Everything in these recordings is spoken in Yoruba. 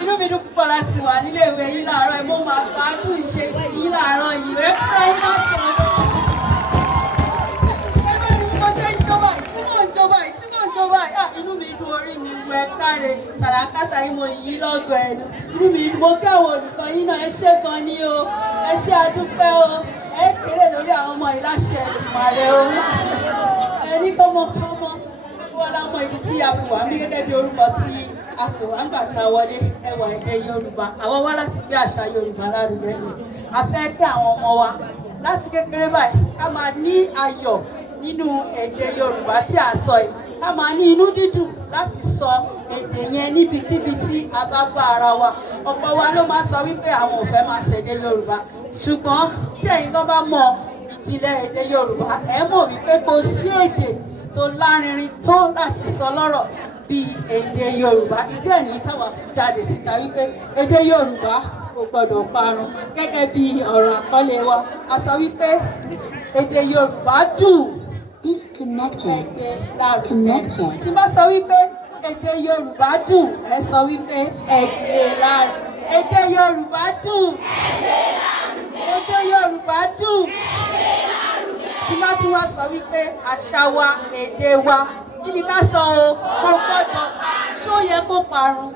Inú mi dùn púpọ̀ láti wà nílé ìwé yín láàárọ̀ ẹ̀ mo máa gbádùn ìṣe yín láàárọ̀ yìí ẹ fẹ́ yín láti ọ̀dọ̀. Ẹgbẹ́ ni mo ṣe ń jọba tí mò ń jọba inú mi dùn orí mi wọ ẹ káre sàràkátà yín mo yí lọ́gọ̀ ẹnu inú mi dùn mo kí àwọn olùkọ́ yín náà ẹ ṣé gan ni o ẹ ṣé adúpẹ́ o ẹ kéré lórí àwọn ọmọ ìláṣẹ ìmàrẹ o ẹ ní kọ́mọkọ́mọ wọ́n lámọ ibi tí a fi wà mí gẹ́gẹ́ bí orúkọ tí a kò wá ńgbà tá a wọlé Ẹwà Ede Yorùbá àwọn wá láti gbé àṣà Yorùbá lárugẹ ni a fẹ́ kí àwọn ọmọ wa láti kékeré báyìí ká máa ní ayọ̀ nínú èdè Yorùbá tí a sọ yìí ká máa ní inú dídùn láti sọ èdè yẹn níbikíbi tí a bá bá ara wa ọ̀pọ̀ wa ló máa sọ wípé àwọn ò fẹ́ máa ṣèdè Yorùbá ṣùgbọ́n tí ẹ̀yin tó bá mọ ìjìnlẹ̀ èdè Yorùbá ẹ mọ̀ wípé kò sí èdè tó lárinrin tó láti sọ lọ́rọ̀ bí èdè Yorùbá ìdí ẹ̀ ní táwa fi jáde síta wípé èdè Yorùbá kò gbọdọ̀ parun gẹ́gẹ́ bí ọ̀rọ̀ àkọlé wa a sọ wípé èdè Yorùbá dùn ẹgbẹ́ lárugẹ tí bá sọ wípé èdè Yorùbá dùn ẹ sọ wípé ẹgbẹ́ lárugẹ èdè Yorùbá dùn èdè Yorùbá dùn tí bá tún wá sọ wípé àṣà wa èdè wa níbi ká sọ o kò gbọdọ̀ ṣó yẹ kó parun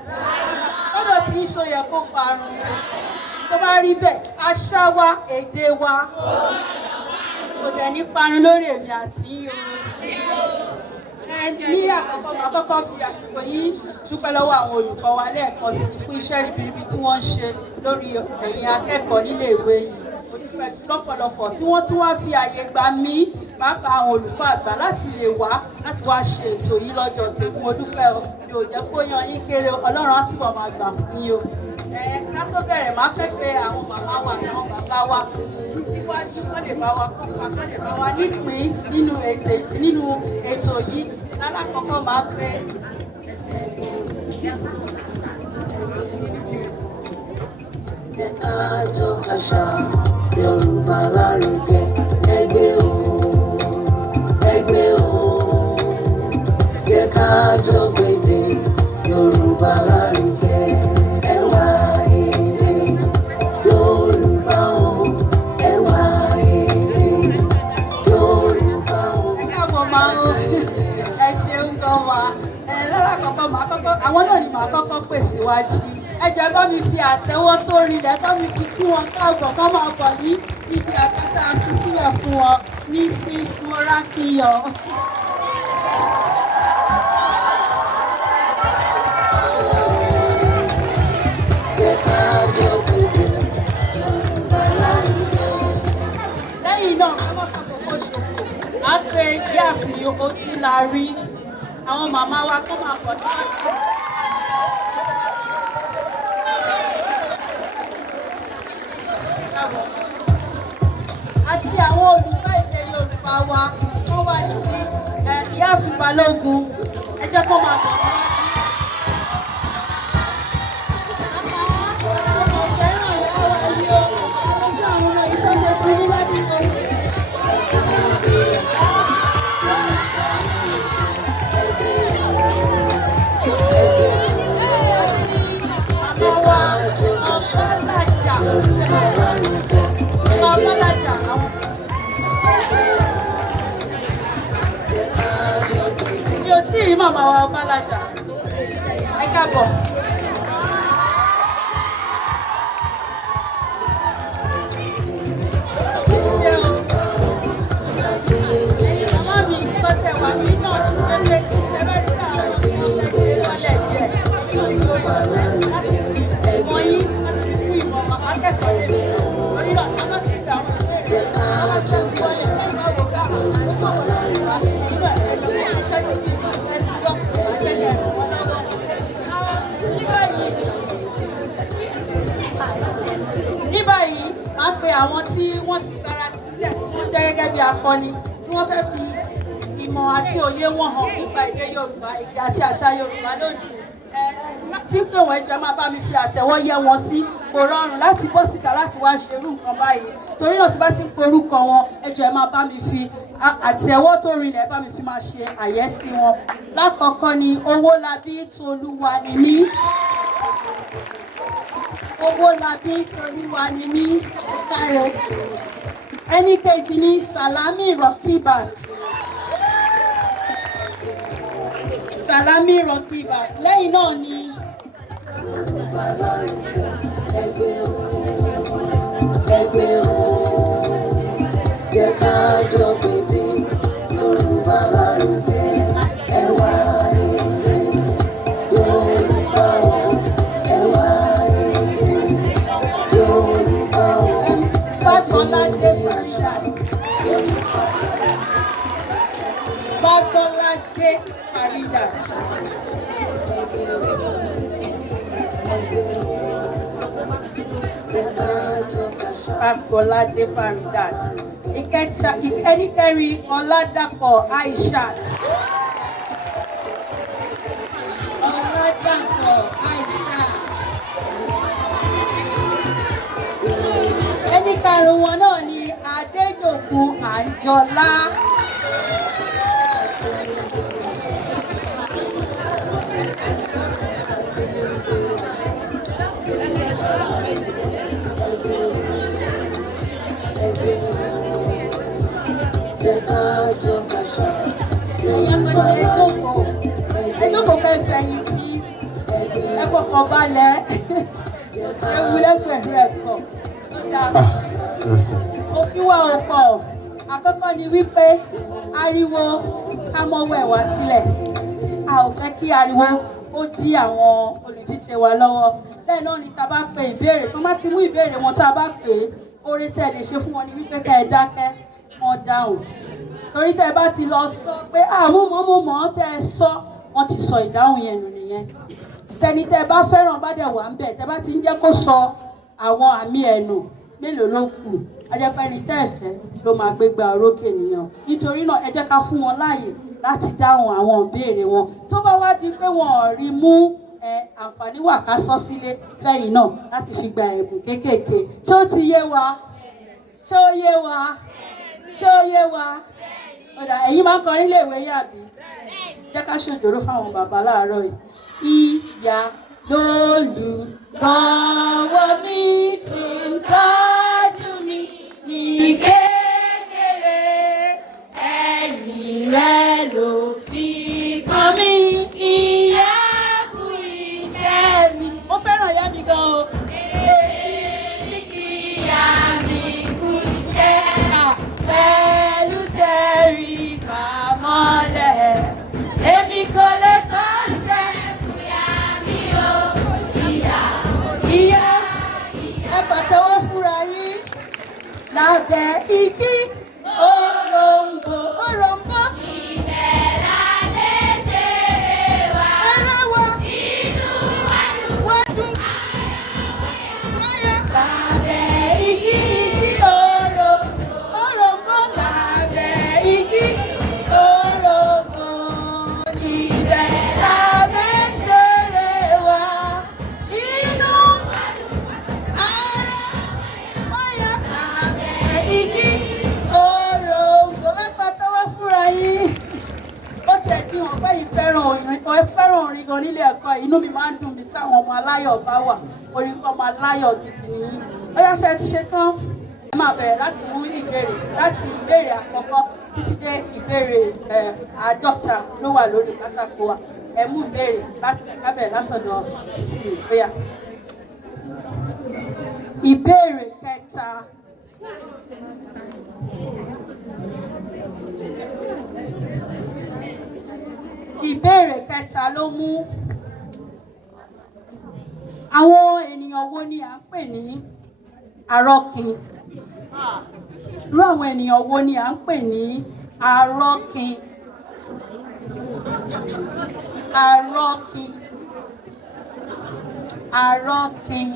gbọdọ̀ tí ṣó yẹ kó parun tó bá rí bẹ́ẹ̀ àṣà wa èdè wa kò dẹ̀ ní parun lórí èmi àti yín ní àkọ́kọ́ fi àsìkò yìí dúpẹ́ lọ́wọ́ àwọn olùkọ́ wa lẹ́ẹ̀kan sí fún iṣẹ́ ribiribi tí wọ́n ń ṣe lórí ẹ̀yin akẹ́kọ̀ọ́ nílé ìwé yìí lọ́pọ̀lọpọ̀ tí wọ́n tún wá fi àyè gbà mí pàápàá àwọn olùkọ́ àgbà láti lè wá láti wá ṣe ètò yìí lọ́jọ́ tèmi mo dúpẹ́ o yóò jẹ́ kó yan yín kéré Ọlọ́run á túbọ̀ máa gbà fún yín o ká tó bẹ̀rẹ̀ máa fẹ́ pé àwọn màmá wa àwọn bàbá wa síwájú kọ́ lè bá wa kópa kọ́ lè bá wa nípìn nínú ètò yìí lálákọ̀ọ́kọ́ máa fẹ́ àjọ àṣà Yorùbá lárugẹ ẹgbẹ́ o jẹ́ ká jọ gbèdé Yorùbá lárugẹ Ẹwà Ede Yorùbá o Ẹwà Ede Yorùbá o. káàbọ̀ máa ń ẹ ṣeun gan wa lọ́lákọ̀ọ́kọ́ máa kọ́kọ́ àwọn náà ni màá kọ́kọ́ pè síwájú ẹ jọ̀ọ́ bá mi fi àtẹ́wọ́ tó rinlẹ̀ bá mi fi kí wọn káàbọ̀ kọ́ máa bọ̀ ní ibi àkàtà fi sílẹ̀ fún wọn Mrs. Morakiyo. lẹ́yìn náà ká má fàkókò ṣòfò á pe ìyáàfin Ojúlárí àwọn màmá wa kọ́ máa bọ̀ ní ọ̀sán. àti àwọn olùkọ́ èdè Yorùbá wa wọ́n wà níbi ìyáàfin Balógun ẹ jẹ́ kó máa bọ̀ ní màmá wa Ọbálájà ẹ káàbọ̀. akọni tí wọ́n fẹ́ fi ìmọ̀ àti òye wọn hàn nípa èdè Yorùbá, èdè àti àṣà Yorùbá lónìí. Tí pé wọ́n ẹjọ́ máa bá mi fi àtẹ́wọ́ yẹ wọn sí, kò rọrùn láti bọ́ síta láti wá ṣerú nǹkan báyìí. Torí náà tí bá ti ń porúkọ wọn, ẹjọ́ ẹ máa bá mi fi àtẹ́wọ́ tó rinlẹ̀ bá mi fi máa ṣe àyẹ́sí wọn. Lákọ̀ọ́kọ́ ni Owólabí Tolúwanimí. Owólabí Tolúwanimí. Káre. Ẹni kejì ni Salami Rokibat. Salami Rokibat. Lẹ́yìn náà ni ẹgbẹ́ o jẹ́ ká jọ gbèdé Yorùbá lárugẹ ẹwà ire Yorùbá o ẹwà ire Yorùbá o. Fágbọ́nládé Faridat. Fágbọ́nládé Faridat. Fágbọ́nládé Faridat. Ẹnikẹ́rin Ọládàpọ̀ Aishat. Ọládàpọ̀ Aishat. Ẹnikarùn wọn náà ni Adédòkun Àǹjọlá. Ẹjọ́kọ̀ fẹ́ fẹ̀yìntì ẹ̀kọ̀kọ̀ balẹ̀ ewu lẹ́gbẹ̀rún ẹ̀kọ́ tó dáa. Òfin wa ò pọ̀. Àkọ́kọ́ ni wípé ariwo ká mọ́wọ́ ẹ̀ wá sílẹ̀. A ò fẹ́ kí ariwo ó dí àwọn olùdíje wa lọ́wọ́. Bẹ́ẹ̀ náà ni tá a bá pe ìbéèrè tó má ti mú ìbéèrè wọn tá a bá pè é, oore tẹ́ ẹ lè ṣe fún wọn ni wípé ká ẹ dákẹ́ wọn dáhùn. Torí tẹ́ ẹ bá ti lọ sọ pé mo mọ̀ tẹ́ ẹ sọ, wọ́n ti sọ ìdáhùn yẹn nù nìyẹn. Tẹni tẹ́ ẹ bá fẹ́ràn bá dẹ̀ wà ń bẹ̀, tẹ́ bá ti ń jẹ́ kó sọ àwọn àmì ẹ̀nù mélòó ló kù, ajẹ́pẹ́ni tẹ́ ẹ fẹ́ ló máa gbégbá orókè nìyẹn. Nítorí náà ẹ jẹ́ ká fún wọn láàyè láti dáhùn àwọn ìbéèrè wọn. Tó bá wá di pé wọn ò rí mú àǹfààní wà ká sọ sílé fẹ́yìn náà láti fi gba ẹ̀bùn kéékèèké. Ṣé ó ti yé wa? Ṣé ó yé wa? Ṣé ó yé wa? Ọ̀dà ẹ̀yin máa ń kọrin léèwé yàbí? Jẹ́ ká ṣòjòrò fáwọn bàbá láàárọ̀ yìí. Ìyá lólùrànwọ́ mi tí ń tọ́jú mi ní kékeré, ẹ̀yìn rẹ̀ ló fi pọ́n mi. Ìyá kú iṣẹ́ mi. Mo fẹ́ràn ìyá mi gan o. Ìyá mi kú iṣẹ́ pẹ̀lú tẹríba mọ́lẹ̀. Èmi kò lè kọ́ṣẹ́ fún ìyá mi o. Ìyá ẹ pàtẹ́wọ́ fúnra yín. Lábẹ́ igi òrombó. Ibẹ̀ ládé ṣeré wa. Eré wa. Inú wa dùn. Lábẹ́ igi òrombó. Lábẹ́ igi òrombó. Ibẹ̀ ládé ṣeré wa. Inú ara wáyà. Lábẹ́ igi òrombó. Ẹ pàtẹ́wọ́ fúnra yín. Ó tiẹ̀ ti hàn pé fẹ́ràn orin gan nílé ẹ̀kọ́. Inú mi máa ń dùn bí táwọn ọmọ aláyọ̀ bá wà. Orin kan ọmọ aláyọ̀ gidi nìyí. Ó yá, ṣe ti ṣe tán. Ẹ máa bẹ̀rẹ̀ láti mú ìbéèrè láti ìbéèrè àkọ́kọ́ títí dé ìbéèrè 50 ló wà lórí pátákó wa. Ẹ mú ìbéèrè láti kábẹ̀ látọ̀dọ̀ sísè ìgbéyà. Ìbéèrè kẹta. Ìbéèrè kẹta ló mú àwọn ènìyàn wo ni à ń pè ní arọ́kin? Irú àwọn ènìyàn wo ni à ń pè ní arọ́kin? Arọ́kin. Arọ́kin.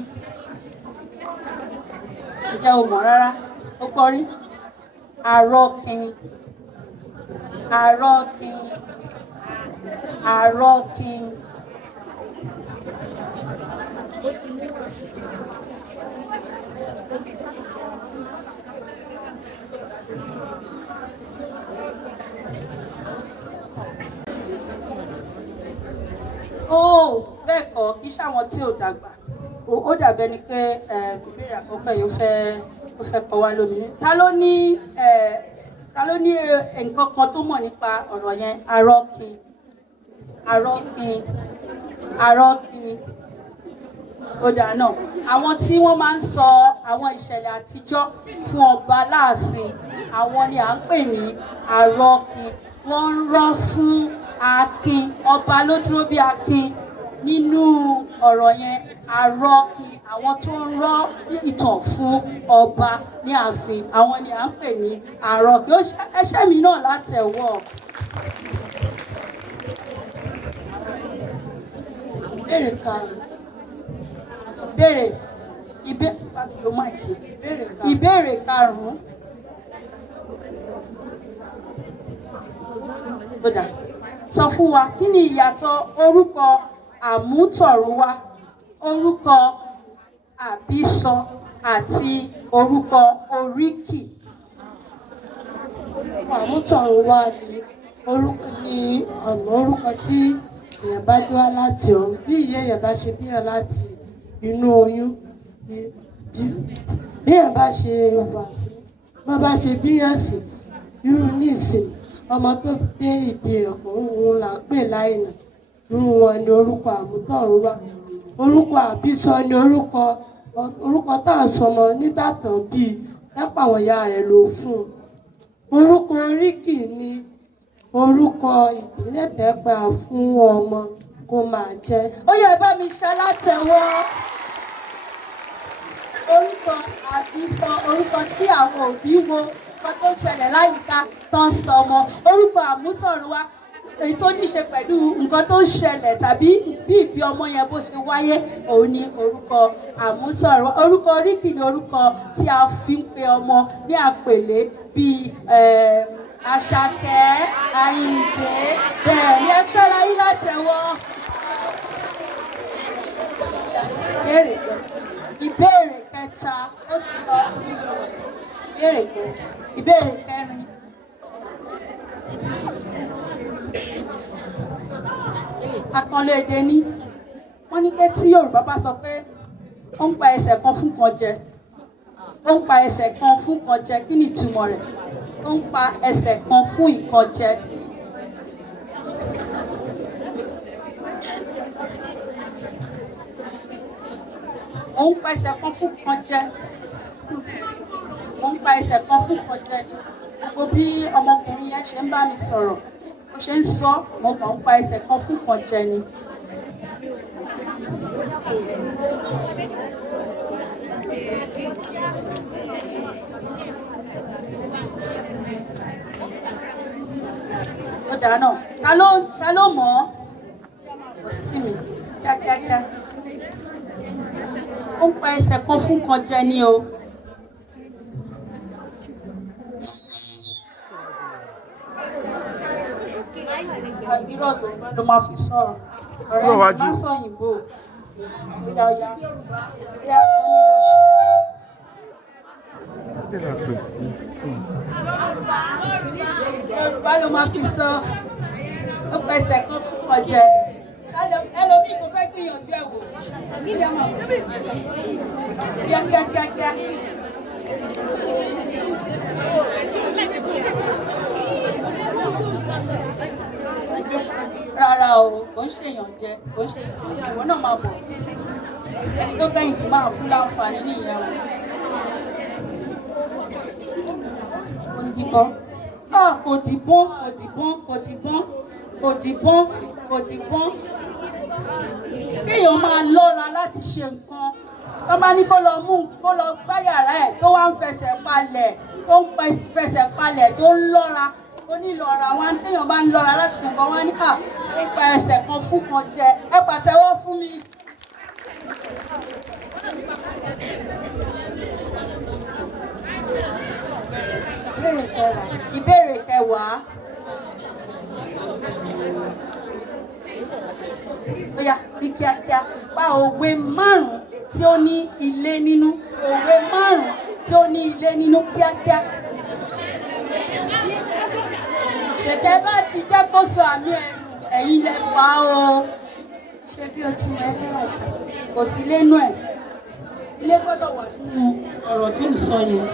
Ǹjẹ́ o mọ̀ rárá? Ó gbọ́ rí? Arọ́kin, arọ́kin, arọ́kin. Bẹ́ẹ̀ kọ́ kì í ṣàwọn tí ò dàgbà ó dàbẹ́ ni pé ìbéèrè àkọ́kọ́ yìí ó fẹ́ kọ́ wa lómi. Ta ló ní nǹkan kan tó mọ̀ nípa ọ̀rọ̀ yẹn? Arọ́kin, arọ́kin, arọ́kin. Ó dáa náà àwọn tí wọ́n máa ń sọ àwọn ìṣẹ̀lẹ̀ àtijọ́ fún ọba láàfin àwọn ni à ń pè ní arọ́kin. Wọ́n ń rọ́ fún akin, ọba ló dúró bí akin nínú ọ̀rọ̀ yẹn. Arọ́kin, àwọn tó ń rọ́ ìtàn fún ọba ní ààfin àwọn ni à ń pè ní arọ́kin. Ẹṣẹ́ mi náà látẹ̀wọ́. Ìbéèrè karùn-ún. Ìbéèrè karùn-ún. Sọ fún wa kí ni ìyàtọ̀ orúkọ àmútọ̀runwá, orúkọ àbísọ àti orúkọ oríkì? Àmútọ̀runwá ni ọ̀nà orúkọ tí èèyàn bá gbé wá láti ọ̀run. Bí ìyá èèyàn bá ṣe bíyàn láti inú oyún, bí èèyàn bá ṣe wà sí, bá bá ṣe bíyàn sí, irú ní ìsìn ọmọ tó gbé ìbí ọkùnrin òun là ń pè láìnà, irú wọn ni orúkọ àmútọ̀runwá. Orúkọ àbísọ ni orúkọ tá à ń sọmọ nígbà tán bíi lápá àwọn ìyá rẹ̀ ló fún un. Orúkọ oríkì ni orúkọ ìbílẹ̀ tẹ́gbà fún ọmọ kó máa jẹ́. Ó yẹ bá mi ṣe látẹ̀wọ́. Orúkọ àbísọ, orúkọ tí àwọn òbí wo nǹkan tó ń ṣẹlẹ̀ láyìíká tó ń sọ ọmọ. Orúkọ àmútọ̀runwá èyí tó ní ṣe pẹ̀lú nǹkan tó ń ṣẹlẹ̀ tàbí bí ìbí ọmọ yẹn bó ṣe wáyé, òun ni orúkọ àmútọ̀runwá. Orúkọ oríkì ni orúkọ tí a fi ń pe ọmọ ní àpèlé bíi Àṣàkẹ́, Àyìndé, bẹ́ẹ̀ ni ẹ ṣọ́ra yín látẹ̀wọ́. Ìbéèrè kẹta ó ti lọ. Ìbéèrè kẹrin. Àkànlò èdè ni wọ́n ní pé tí Yorùbá bá sọ pé ó ń pa ẹsẹ̀ kan fún kan jẹ, ó ń pa ẹsẹ̀ kan fún kan jẹ, kí ni ìtumọ̀ rẹ̀? Ó ń pa ẹsẹ̀ kan fún ìkan jẹ. Ó ń pa ẹsẹ̀ kan fún kan jẹ. Ó ń pa ẹsẹ̀ kan fún kan jẹ. Gbogbo bí ọmọkùnrin yẹn ṣe ń bá mi sọ̀rọ̀, bó ṣe ń sọ, mo kàn ń pa ẹsẹ̀ kan fún kan jẹ ni. Ó dáa náà. Ta ló mọ̀ ọ́? Kò sí mi. Kíákíákíá. Ó ń pa ẹsẹ̀ kan fún kan jẹ ni o. Irọ́ ló máa fi sọ̀rọ̀. Ọ̀rẹ́ mi má sọ òyìnbó. Yorùbá ló máa fi sọ. Ó pẹsẹ̀ kan fún ọ̀jẹ̀. Ẹlòmíì kò fẹ́ gbìyànjú ẹ̀ wò. Kíákíákíá. Rárá o, kò ń ṣèyàn jẹ, kò ń ṣe ìwọ náà máa bọ̀. Ẹni tó kẹ́yìn tí máa fún láǹfààní nìyẹn o. Kò dìbọn. Kò dìbọn. Kéèyàn máa lọ́ra láti ṣe nǹkan. Tó bá ní kó lọ gbá yàrá ẹ̀ tó wá ń fẹsẹ̀ palẹ̀, tó ń fẹsẹ̀ palẹ̀ tó ń lọ́ra. Ó ní lọ́ra wọn téèyàn bá ń lọ́ra láti ṣe nǹkan wọn ní ó pa ẹsẹ̀ kan fún kan jẹ. Ẹ pàtẹ́wọ́ fún mi. Ìbéèrè kẹwàá. Ìbéèrè kẹwàá. Bóyá ní kíákíá pa òwe márùn-ún tí ó ní ilé nínú. Òwe márùn-ún tí ó ní ilé nínú kíákíá. Ṣètẹ́ bá ti jẹ́ kó sọ àmì ẹ̀yìn lẹ wá o. Ṣé bí o ti rẹ̀ lẹ́wà ṣá? Kò sí lẹ́nu ẹ̀. Ilé gbọ́dọ̀ wà nínú ọ̀rọ̀ tó ń sọ yẹn.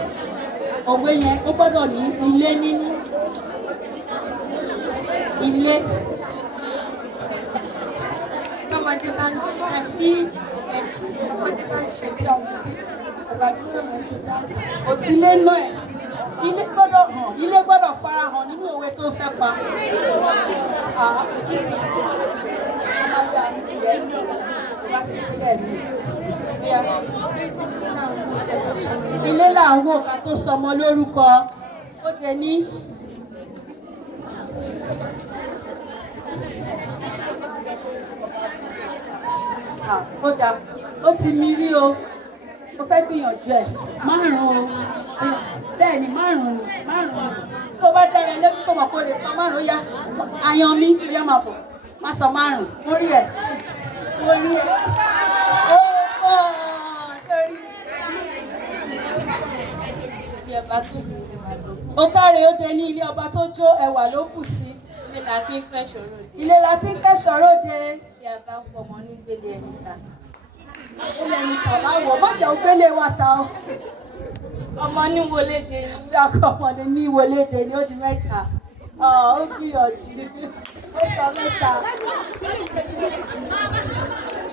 Òwe yẹn ó gbọ́dọ̀ ní ilé nínú. Ilé. Ọmọdé bá ń ṣe bí ọmọdé bá ń ṣe bí ọmọdé, àgbàdo náà ṣe bí àgbà. Kò sí lẹ́nu ẹ̀. Ilé gbọ́dọ̀ hàn. Ilé gbọ́dọ̀ farahàn nínú òwe tó fẹ́ pa. Ilé là ń wò ká tó sọmọ lórúkọ. Ó dé ní. Ó dà, ó ti mi rí o. Mo fẹ́ gbìyànjú ẹ̀. Márùn-ún o. Bẹ́ẹ̀ ni márùn-ún ni. Márùn-ún ni. Tó bá dára ẹ lẹ́kùn tó mọ̀ kó lè sọ márùn-ún yá. Ayan mi, ó yá máa bọ̀. Má sọ márùn-ún. Mo rí ẹ̀. Mo rí ẹ̀. Ó pọ̀ torí. Ilé ọba tó jó ẹwà ló kù. Ó káre ó dé ní ilé ọba tó jó ẹwà ló kù sí. Ilé la ti ń kẹ́ṣọ̀ ròde. Ilé la ti ń kẹ́ṣọ̀ ròde. Bí a bá ń pọ̀ mọ́ ní gbélé ẹni ta. Ilé ní tàbáwọ̀, má jẹ́ ògbélé wa ta o. Ọmọ ní wọlé dé ní. Bí akọ ọmọdé ní ìwọlédè ní ó di mẹ́ta. Ó gbìyànjú. Ó sọ mẹ́ta.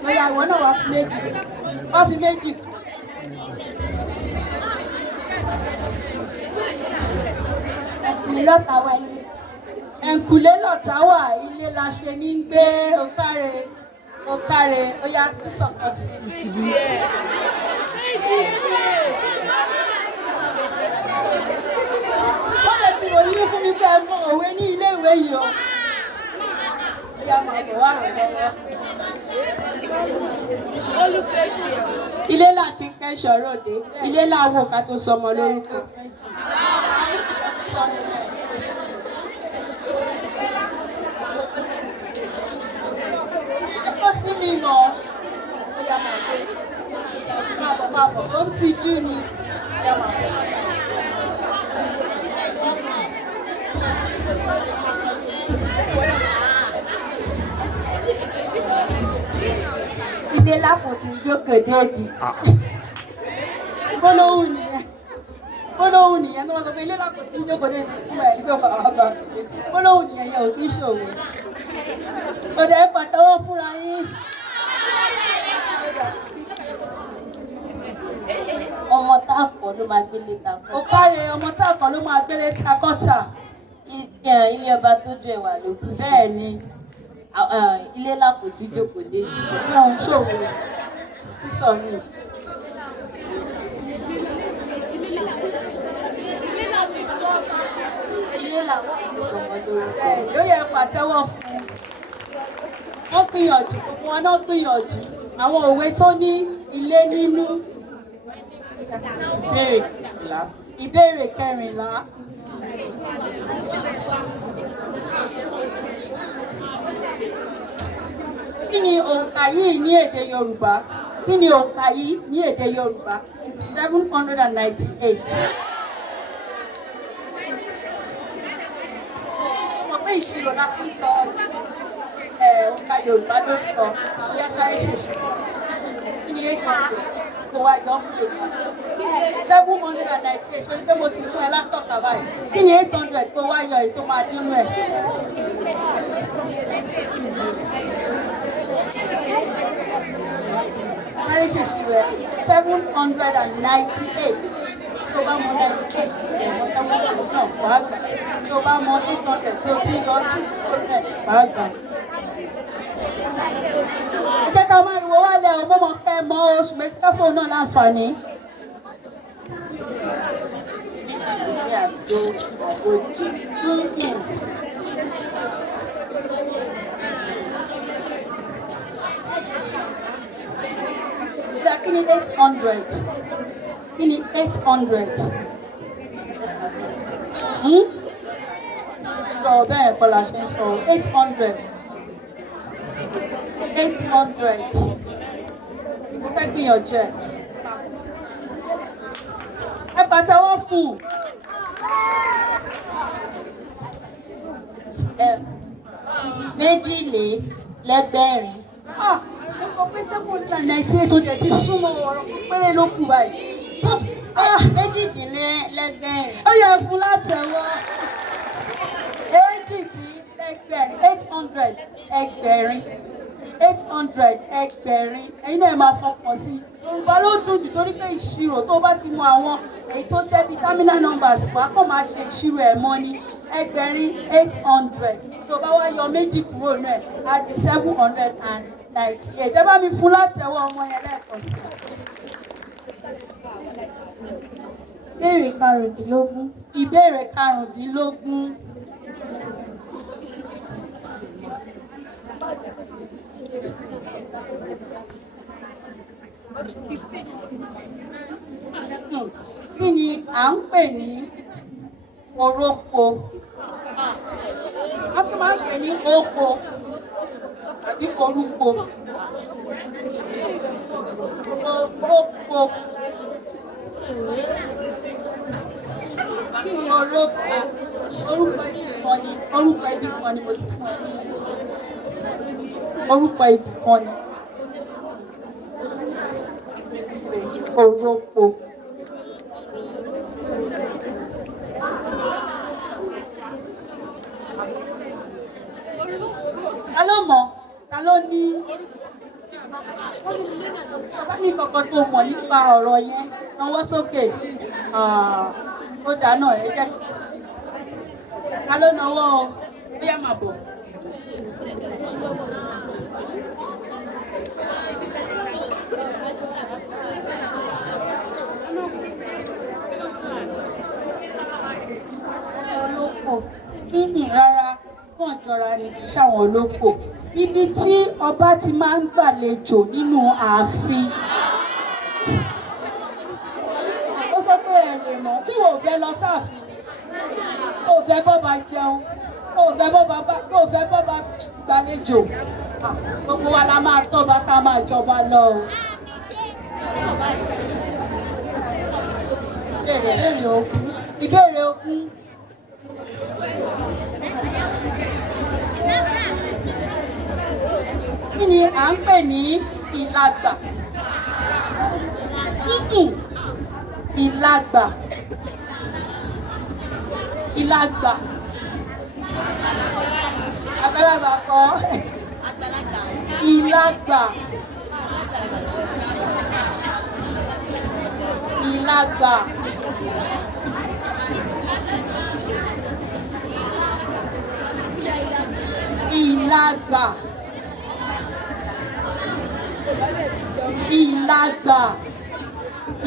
Lọ́yà ìwọ náà wá fi méjì. Wọ́n fi méjì. Ẹ̀kùnlé lọ́ta wá ilé. Ẹ̀ǹkùlé lọ̀tá wà, ilé la ṣe ní gbé. Ó káre, ó káre, ó yá tún sọ̀kan sí i. Wọ́n lè fi òyìnbó fún mi pé ẹ mọ òwe ní ilé ìwé yìí o. Ó yá máa bọ̀ wá ràn lọ́wọ́. Ilé láti kẹ́ṣọ̀ ròde, ilé láwọ̀ ká tó sọmọ lórúkọ. Ó sí mi mọ̀, ó yá máa bọ̀, máa bọ̀, ó ń tijú ni. Ó yá máa bọ̀. Ilé lápò tí ń jókòó déèdì. Gbólóhùn nìyẹn. Gbólóhùn nìyẹn tó wọ́n sọ pé ilé lápò tí ń jókòó dé fún ẹ̀ nígbà bàbá kéde. Gbólóhùn nìyẹn yẹn ò kí ń ṣòwò. Òde ẹ pàtẹ́wọ́ fúnra yín. Ọmọ táàpọ̀ ló máa gbélé ta Ó kọ́. káre ọmọ táàkọ̀ ló máa gbélé takọ́ta. Ilé ọba tó jó ẹwà ló kù sí. Bẹ́ẹ̀ ni, Ilé lápò tí jókòó dé ní. ní òun ṣòwò sísọ mi. Ilé làwọn kò sọmọ lórúkọ. Bẹ́ẹ̀ ló yẹ pàtẹ́wọ́ fún un. Wọ́n gbìyànjú, gbogbo wọn náà gbìyànjú. Àwọn òwe tó ní ilé nínú. Ìbéèrè kẹrìnlá. Kí ni òǹkà yìí ní èdè Yorùbá? Kí ni òǹkà yìí ní èdè Yorùbá? 798. Mo pé ìṣirò la fi sọ òǹkà Yorùbá lórúkọ. Bóyá sáré ṣèṣirò. Kí ni 800? Kò wá yọ kúrò. 798. Ṣé pé mo ti fún ẹ látọ̀kà báyìí? Kí ni 800 tó wá yọ èyí tó máa dínú ẹ̀? Sáré ṣèṣirò ẹ̀ 798. Tó bá mọ 98, ẹ̀mọ 700 náà wàá gbà. Tó bá mọ 800 tó tún yọ 200 wàá gbà. Ẹ jẹ́ ká máa ìwọ wálẹ̀ o, mo mọ̀ pé mọ oṣù méjì káfọ́ náà láǹfààní. Kí ni 800? Kí ni 800? Sọ bẹ́ẹ̀ kọ́ la ṣe ń sọ 800. 800. Mo fẹ́ gbìyànjú ẹ̀. Ẹ pàtẹ́wọ́ fún un. Méjìlélẹ́gbẹ̀rin. Mo sọ pé 798 tó jẹ́ ti súnmọ́ ọ̀rọ̀ péré ló kù báyìí. Méjìdínlẹ́gbẹ̀rin. Ó yẹ fún látẹ̀wọ́. Èjìdínlẹ́gbẹ̀rin 800 ẹgbẹ̀rin 800 ẹgbẹ̀rin. Ẹ̀yin náà máa fọkàn sí i. Yorùbá ló dùn jù torí pé ìṣirò tó bá ti mọ àwọn èyí tó jẹ́ bíi terminal numbers wàá kàn máa ṣe ìṣirò ẹ̀ mọ́ ní ẹgbẹ̀rin 800. Tó bá wá yọ méjì kúrò náà á di 798. Ẹ bá mi fún látẹ̀wọ́ ọmọ yẹn lẹ́ẹ̀kan sí i. Ìbéèrè karùndínlógún. Ìbéèrè karùndínlógún. Kí ni à ń pè ní oróko? A tún máa ń pè ní oko àbí orúko. Oróko. Oróko. Orúkọ ibi kan ni mo ti fún ẹ ní orúkọ ibi kan ni. Oróko. Ta ló mọ̀? Ta ló ní? Bàbá ní kankan tó mọ̀ nípa ọ̀rọ̀ yẹn, sanwó sókè. Ó dáná ẹ jẹ́. Ta ló náwó o? Bóyá máa bọ̀. Olóko. Rárá, wọ́n jọra ni kì í ṣàwọn olóko. Ibi tí ọba ti máa ń gbàlejò nínú ààfin. Ó sọ pé ẹ lè mọ̀ tí wò fẹ́ lọ sáàfin ni. Ó fẹ́ bọ́ba jẹun. Ó fẹ́ bọ́ba gbàlejò. Gbogbo wa la máa tọ́ba ká máa jọba lọ o. Ìbéèrè ogún. Kí ni à ń pè ní ìlagbà? Ìlagbà. Ìlagbà. Àgbàlagbà kọ́. Ìlagbà. Ìlagbà. Ìlagbà. Ìlagbà.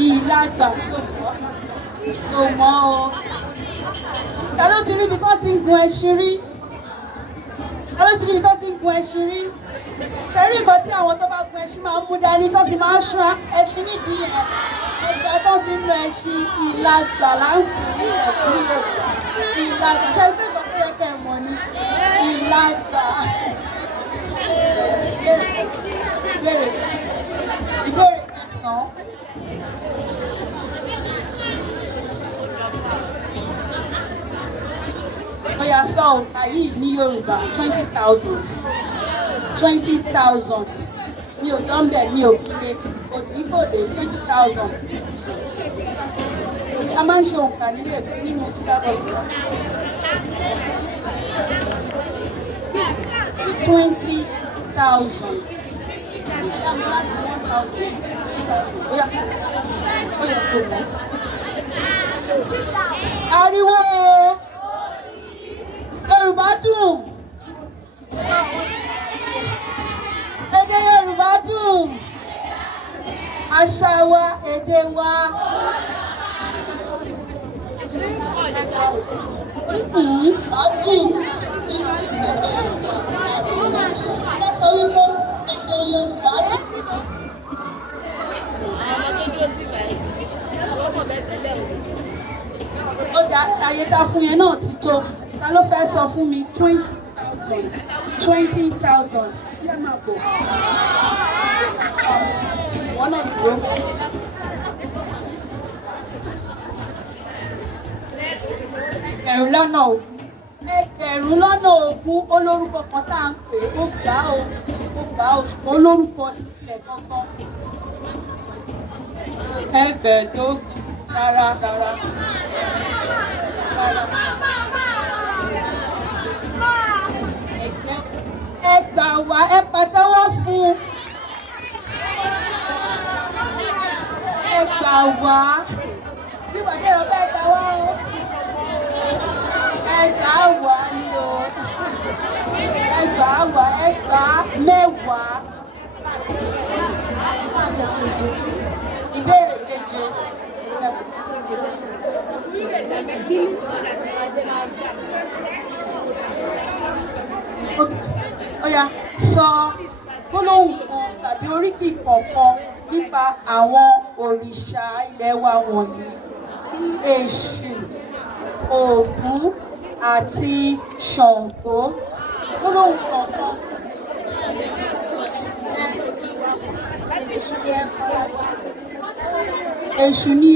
Ìlagbà. Ṣò mọ́ o. Ta ló ti rí ibi tó ti ń gun ẹṣin rí? Ta ló ti rí ibi tó ti ń gun ẹṣin rí? Ṣé rí nǹkan tí àwọn tó bá gun ẹṣin máa ń mú dání tó fi máa ń ṣán ẹṣin nídìí yẹn? Ẹgbẹ́ tó fi ń lo ẹṣin ìlagbà là ń pè ní ẹ̀kú Yorùbá. Ìlagbà. Ṣé ẹgbẹ́ ìgbà tó yẹ kẹ́ ẹ mọ̀ ni? Ìlagbà. Ìbéèrè kẹsàn-án. Oya sọ òǹkà yìí ní Yorùbá 20,000. 20,000. Mi ò yọ̀ ń bẹ̀, mi ò fi lé. Òdì kò lè 20,000. A máa ń ṣe òǹkà nílé nínú sílábọ̀sì. 20,000. Oya kò mọ̀. Ariwo Yorùbá dùn. Èdè Yorùbá dùn. Àṣà wa, èdè wa. Adùn. Sọ wípé èdè Yorùbá dùn. ó dá àyè tá fún yẹn náà ti tó. Ta ló fẹ́ sọ fún mi 20,000 kí ẹ máa bọ̀. Wọ́n náà dúró. Ẹgbẹ̀rún lọ́nà ogún. Ẹgbẹ̀rún lọ́nà ogún olórúkọ kan tá à ń pè é ó gbà ó ṣùgbọ́n olórúkọ títí ẹ̀ kankan. Ẹgbẹ̀ẹ́dógún. Rárá. Ẹ gbà wá, ẹ pàtẹ́wọ́ fún un. Ẹ gbà wá. Bí wàá dé ọ̀bẹ gbà wá o. Ẹ gbà wá ni o. Ẹ gbà wá, ẹ gbà mẹ́wàá. Ìbéèrè keje. Ó yá, sọ gbólóhùn kan tàbí oríkì kọ̀ọ̀kan nípa àwọn òrìṣà ilẹ̀ wa wọ̀nyí: Èṣù, Ògún àti Ṣàngó. Gbólóhùn kọ̀ọ̀kan. Èṣù ni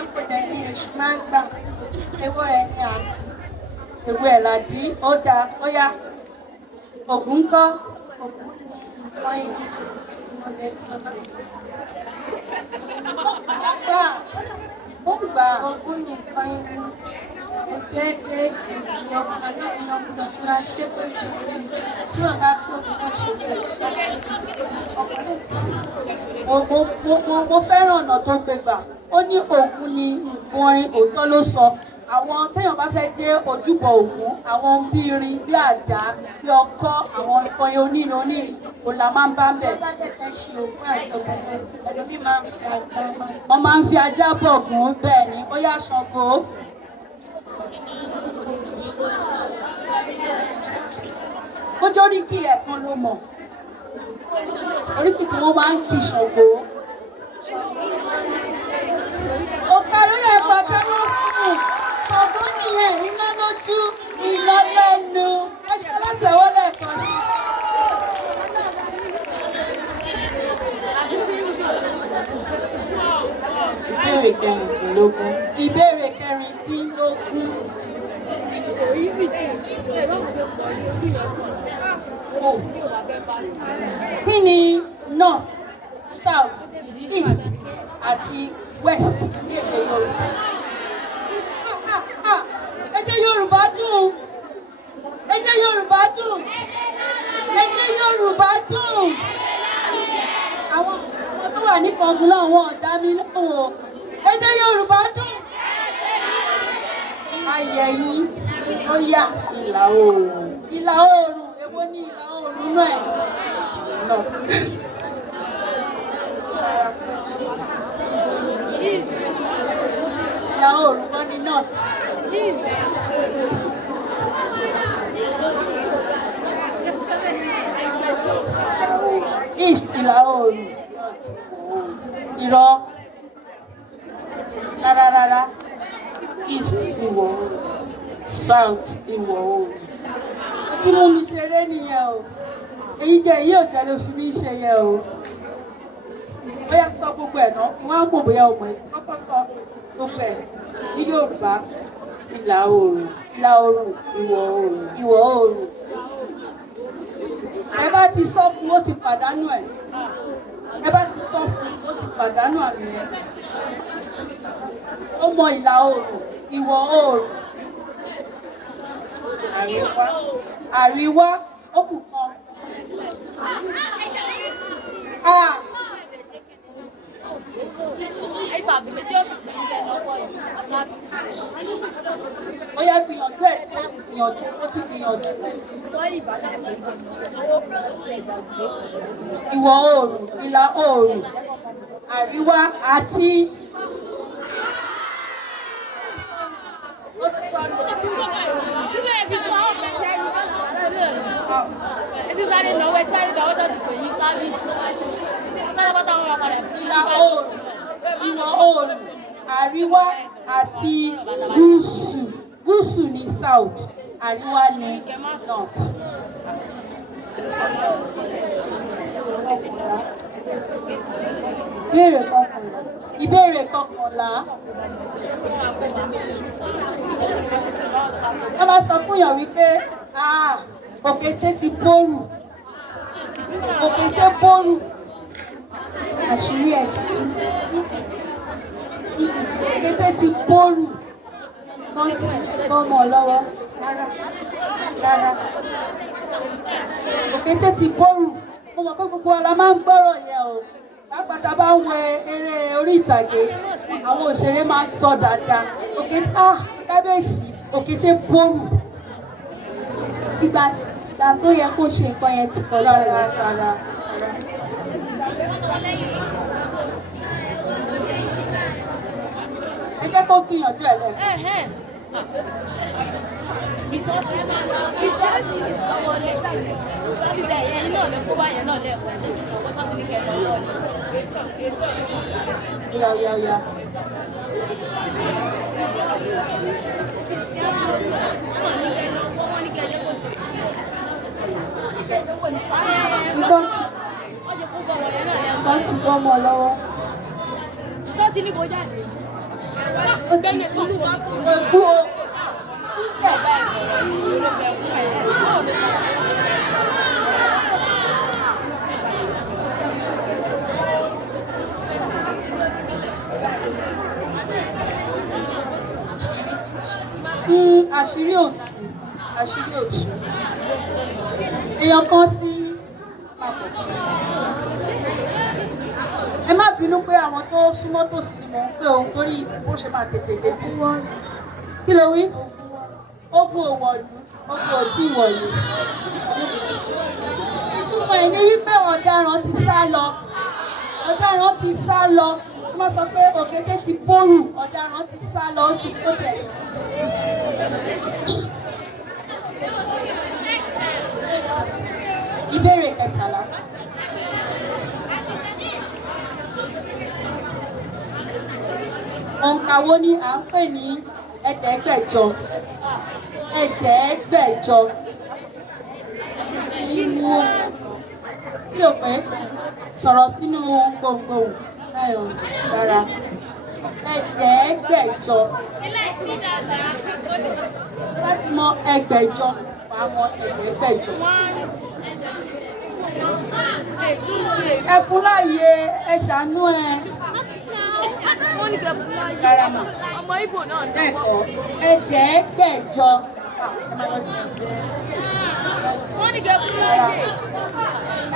Epo dẹ̀ ni èṣù máa ń gbà. Ewé rẹ̀ ni àdá. ewé ẹ̀ làdí. Ó dáa, ó yá. Ògún ńkọ́? Ògún ni nǹkan ìlú. Ògún ni nǹkan ìlú. Ẹgbẹ́ ènìyàn kan náà ni ọmọ náà fi máa ṣépè jù lórí tí wọ́n bá fún ògùn náà ṣépè. Mo fẹ́ràn ọ̀nà tó gbé gbà. Ó ní Ògún ni orin òótọ́ ló sọ. Àwọn téèyàn bá fẹ́ dé ojúbọ Ògún, àwọn bí irin, bí àdá, bí ọkọ́, àwọn nǹkan onírin kò la máa ń bá bẹ̀. Tí wọ́n bá dẹ̀ fẹ́ ṣe ògùn àjọpọ̀ ẹlòmí máa ń fi ajá máa. Wọ́n máa ń fi ajá bọ̀ Ògún, bẹ́ẹ̀ ni. Ó yá, Ṣàngó. Bójú oríkì ẹ̀ kan ló mọ̀. Oríkì tí wọ́n máa ń kí Ṣàngó. Òkàrí ẹ̀ pàtẹ́wọ́ fún Ṣàngó nìyẹn, iná lójú, iná lẹ́nu. Ẹ ṣe alátẹ̀wọ́ lẹ́ẹ̀kan sí. Ìbéèrè kẹrìndínlógún. Ìbéèrè kẹrìndínlógún. Kí ni North, South, East àti West ní èdè Yorùbá? Èdè Yorùbá dùn. Èdè Yorùbá dùn. Èdè Yorùbá dùn. Àwọn tó wà ní kọ̀ọ̀gùn náà wọ́n dá mi lóhùn o. Èdè Yorùbá dùn. Ayẹyìn ó yá. Ìlà oòrùn. Ìlà oòrùn, èwo ni ìlà oòrùn náà ẹ̀? Ìlà oòrùn kan ní north. East ìlà oòrùn. Irọ́. Rárá. East ìwọ̀ oòrùn. South ìwọ̀ oòrùn. Ó ti mú mi ṣeré nìyẹn o. Èyí jẹ́ èyí ò jẹ́ ló fi mí ṣe yẹn o. Ó yá sọ gbogbo ẹ̀ náà, wọ́n á mọ̀ bóyá ọmọ ẹ̀ kọ́kọ́ sọ gbogbo ẹ̀ ní Yorùbá. Ìlà oòrùn. Ìlà oòrùn. Ìwọ̀ oòrùn. Ìwọ̀ oòrùn. Ẹ bá ti sọ fún, ó ti pàdánù ẹ̀. Ẹ bá ti sọ fún, ó ti pàdánù àmì ẹ̀. Ó mọ ìlà oòrùn, ìwọ̀ oòrùn. Àríwá. Àríwá, ó kù kan. Ó yá gbìyànjú ẹ̀ tó gbìyànjú, ó ti gbìyànjú. Ìwọ̀ oòrùn, ìlà oòrùn, àríwá àti ó ti sọ ní. Ẹbí sáré náwó ẹ sáré náwó ṣọ́ọ̀ṣì pé yín. ìlà oòrùn, ìwọ̀ oòrùn, àríwá àti gúúsù. Gúúsù ní south, àríwá ní north. Ìbéèrè kọkànlá. Ìbéèrè kọkànlá. Wọ́n bá sọ fún yàn wípé òkété ti bórù. Òkété bórù. Àṣírí ẹ̀ ti tú. Òkété ti bórù. Kọ́ńtì bọ́mọ lọ́wọ́. Rárá. Òkété ti bórù. Mo mọ̀ pé gbogbo wa la máa ń gbọ́rọ̀ yẹn o. Lápáta bá ń wo eré orí ìtàgé, àwọn òṣèré máa ń sọ dáadáa. Òkété kábíyèsí, òkété bórù. Ìgbà tó yẹ kó ṣe nǹkan yẹn ti kọjá lọ. Rárá. Ẹ jẹ́ kó gbìyànjú ẹ̀ lẹ́ẹ̀kan. Oya. Nǹkan ti bọ́mọ lọ́wọ́. Ẹ̀kú o. Àṣírí òtù. Èèyàn kan sí papọ̀. Ẹ má bínú pé àwọn tó súnmọ́ tòsí ni mò ń pè òun torí bó ṣe máa tètè dé bí wọ́n. Kí ló wí? Ogun òwòlú, ogun òtí ìwọ̀lú. Ìtumọ̀ ẹ̀ ní wípé ọ̀daràn ti sá lọ. Ọ̀daràn ti sá lọ. Tí wọ́n sọ pé òkété ti bórù, ọ̀daràn ti sá lọ, ó ti kó tẹ̀ sí. Ìbéèrè kẹtàlá. Òǹkà wo ni à ń pè ní ẹ̀ẹ́dẹ́gbẹ̀jọ? Ẹ̀ẹ́dẹ́gbẹ̀jọ. Ìmú kí o pé sọ̀rọ̀ sínú gbòǹgbò rárá. Ẹ̀ẹ́dẹ́gbẹ̀jọ. Láti mọ ẹgbẹ̀jọ, wàá mọ ẹ̀ẹ́dẹ́gbẹ̀jọ. Ẹ fún láàyè, ẹ ṣàánú ẹ. Rárá mà. Ọmọ Ìgbò náà ní. Dẹ́kọ̀, ẹ̀ẹ́dẹ́gbẹ̀jọ. Wọ́n ní kẹ́ fún láyè.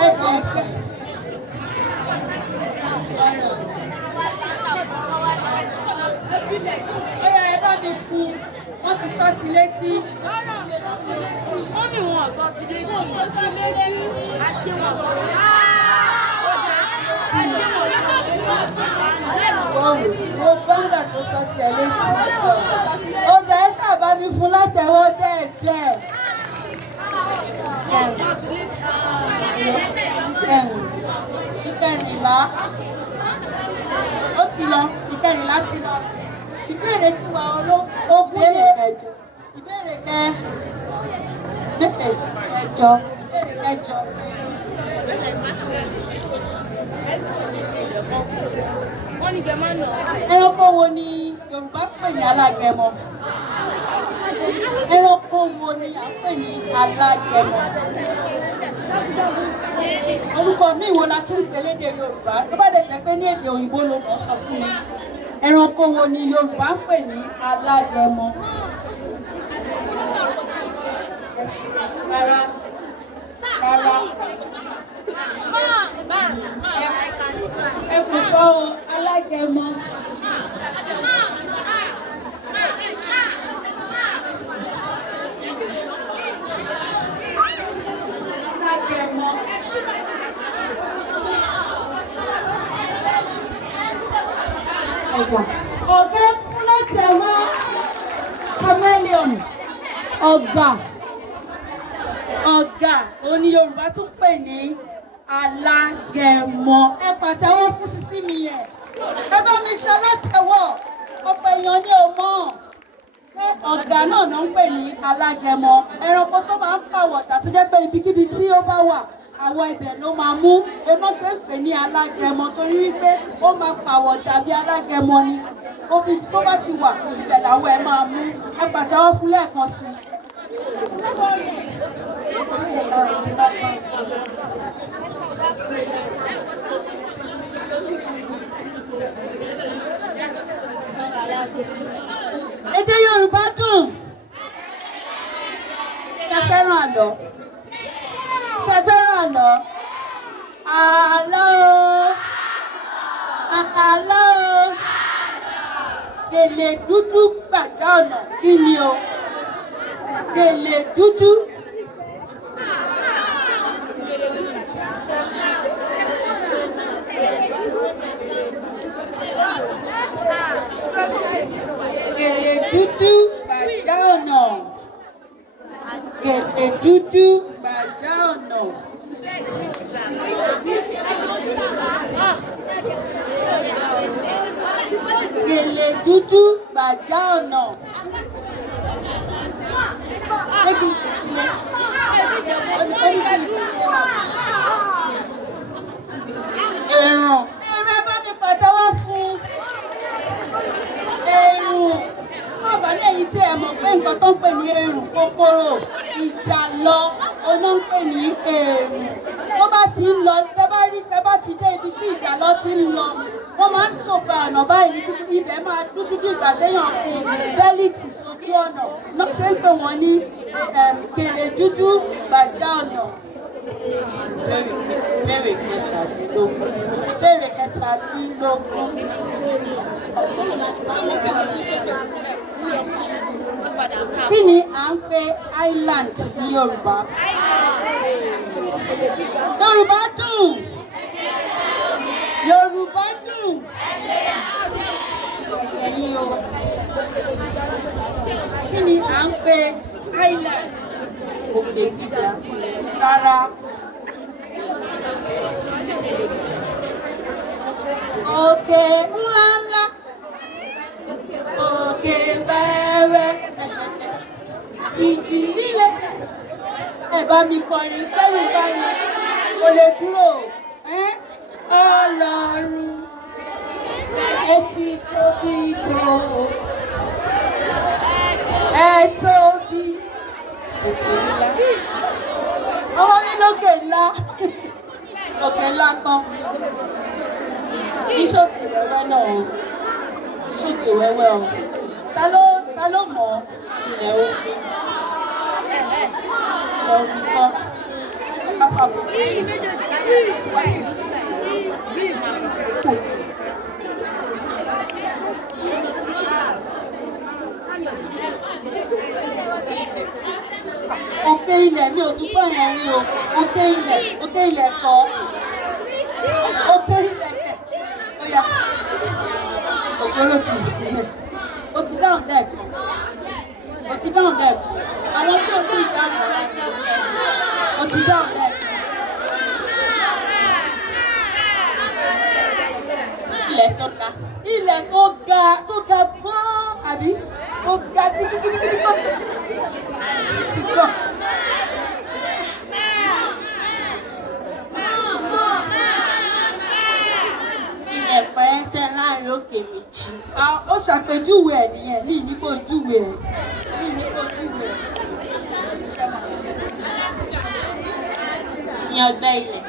Ẹ̀ẹ́dẹ́gbẹ̀. Bóyá ẹ bá mi fún un, wọ́n ti sọ sí létí. Wọ́n ní wọn sọ sí létí. Àti wọn sọ sí létí. Mo gbọ́ngà tó sọ sí ẹ létí. Ó dá ẹ ṣàbá mi fún látẹ̀wọ́ dẹ́ẹ̀dẹ́. Ìkẹrìnlá. Ó ti lọ, ìkẹrìnlá ti lọ. Ìbéèrè tí wà ó béèrè ẹ̀jọ. Ìbéèrè kẹjọ. Wọ́n ní kẹ́ máa nà. Ẹranko wo ni Yorùbá pè ní alágẹmọ? Ẹranko wo ni à ń pè ní alágẹmọ? Orúkọ mi wo la tún pè lédè Yorùbá? Tó bá dẹ̀ jẹ́ pé ní èdè òyìnbó ló mọ̀ sọ fún mi. Ẹranko wo ni Yorùbá ń pè ní alágẹmọ? Rárá. Ẹkùn kọ́ o, alágẹmọ. Alágẹmọ. Ọ̀gá fúlẹ̀tẹ̀ wá chameleon. Ọ̀gá òun ni Yorùbá tún pè ní alágẹmọ. Ẹ pàtẹ́wọ́ fún sísí mi yẹn. Ẹ bá mi ṣe alátẹ̀wọ̀. Ọ̀pọ̀ èèyàn ni ò mọ̀ pé ọ̀gá náà ló ń pè ní alágẹmọ. Ẹranko tó máa ń pàwọ̀dà tó jẹ́ pé ibikíbi tí ó bá wà àwọn ibẹ̀ ló máa mú. Oná ṣe ń pè ní alágẹmọ torí wípé ó máa pàwọ̀dà bí alágẹmọ ni. Omi tó bá ti wà ibẹ̀ làwọn ẹ̀ máa mú. Ẹ pàtẹ́wọ́ fún lẹ́ẹ̀kan sí i. Èdè Yorùbá dùn. Ṣé fẹ́ràn àlọ́? Ṣé fẹ́ràn àlọ́? Àlọ́ o. Àlọ́ o. Gèlè dúdú gbàjá ọ̀nà kí ni o? Gèlè dúdú. Gèlè dúdú gbàjá ọ̀nà. Gèlè dúdú gbàjá ọ̀nà. Gèlè dúdú gbàjá ọ̀nà. Ṣé kí n sílẹ̀? Ó ní kí n sílẹ̀ náà. Ẹ̀rùn. Ẹ̀rùn ẹ bá mi pàtẹ́wọ́ fún. Ẹ̀rùn. Bàbá lẹ́yìn tí ẹ mọ̀ pé nǹkan tó ń pè ní ẹ̀rùn kòkòrò ìjàlọ oná ń pè ní ẹ̀rùn. Tó bá ti ń lọ, tẹ́ bá ti dé ibi tí ìjàlọ ti ń lọ, wọ́n máa ń tò gba ọ̀nà báyìí tí ibẹ̀ máa dúdú bí ìgbà téèyàn fi bẹ́líìtì sójú ọ̀nà. Náà ṣe ń pè wọ́n ní gèlè dúdú gbàjá ọ̀nà. Ìbéèrè kẹtàdínlógún. Kí ni à ń pè island ní Yorùbá? Yorùbá dùn. Yorùbá dùn. Ẹ̀yin o. Kí ni à ń pè island? Òkè gíga. Rárá. Òkè ńláńlá. Òkè wẹ́wẹ́. Ìjì líle. Ẹ bá mi kọrin kẹ́rù báyìí. Kò lè dúró. Ọlọ́run. Ẹ ti tóbi tó. Ẹ tóbi. Òkè ńlá. Ọmọ mi lókè ńlá. Òkè ńlá kan. Ìṣòkè wẹ́wẹ́ náà o. Ìṣòkè wẹ́wẹ́ o. Ta ló mọ̀ ilẹ̀ òkè? Omi kan. Ká fàbọ̀ ṣe. Òkè ilẹ̀ mi ò tún gbọ́ yẹn rí o. Òkè ilẹ̀ kọ́. Òkè ilẹ̀ kẹ̀. Ó yá. Ògbóró ti ìfilẹ̀. O ti dáhùn lẹ́ẹ̀kan. Àwọn tí o ti dáhùn lẹ́ẹ̀kan. O ti dáhùn lẹ́ẹ̀kan. Ilẹ̀ tó ga gan-an àbí? Ó ga gidigidi gan. Ti gbọ́. Ilẹ̀ pẹrẹsẹ láàrin òkè méjì. Ó ṣàpèjúwe ẹ̀ nìyẹn, mí ní kò júwe ẹ̀. Ìyàngbẹ́ ilẹ̀.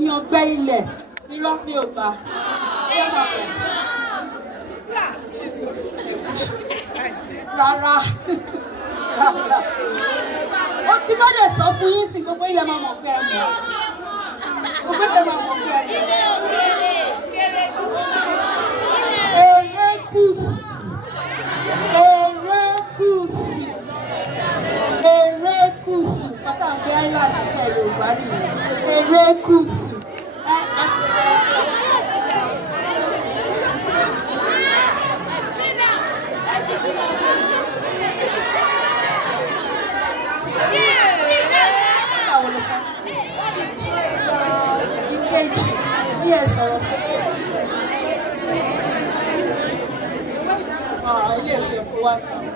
Ìyàngbẹ́ ilẹ̀. Irọ́ mi ò gbà. Rárá. Ó ti gbọ́dọ̀ sọ fún yín sí gbogbo ilẹ̀ máa mọ̀ pé ẹ mọ̀. Gbogbo ilẹ̀ máa mọ̀ pé ẹ mọ̀. Erékùṣù. Pátá ń gbé island ní Yorùbá nìyẹn. Erékùṣù. Yeah! ìbejì ní ẹ sọ̀rọ̀ sókè. Ilé ìwé kó wá fún mi.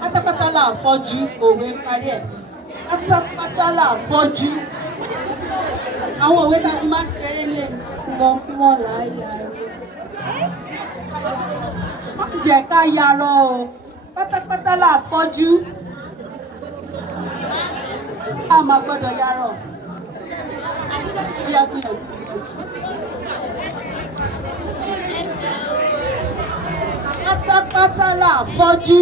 Pátápátá là ń fọ́jú òwe parí ẹ̀. Pátápátá là ń fọ́jú. Àwọn òwe tá a fi máa ń kéré lé lọ kí wọ́n là á yà rẹ̀. Má jẹ́ ká yarọ o. Pátápátá là ń fọ́jú. A máa gbọ́dọ̀ yarọ. Ìyá gbìyànjú. Pátápátá là ń fọ́jú.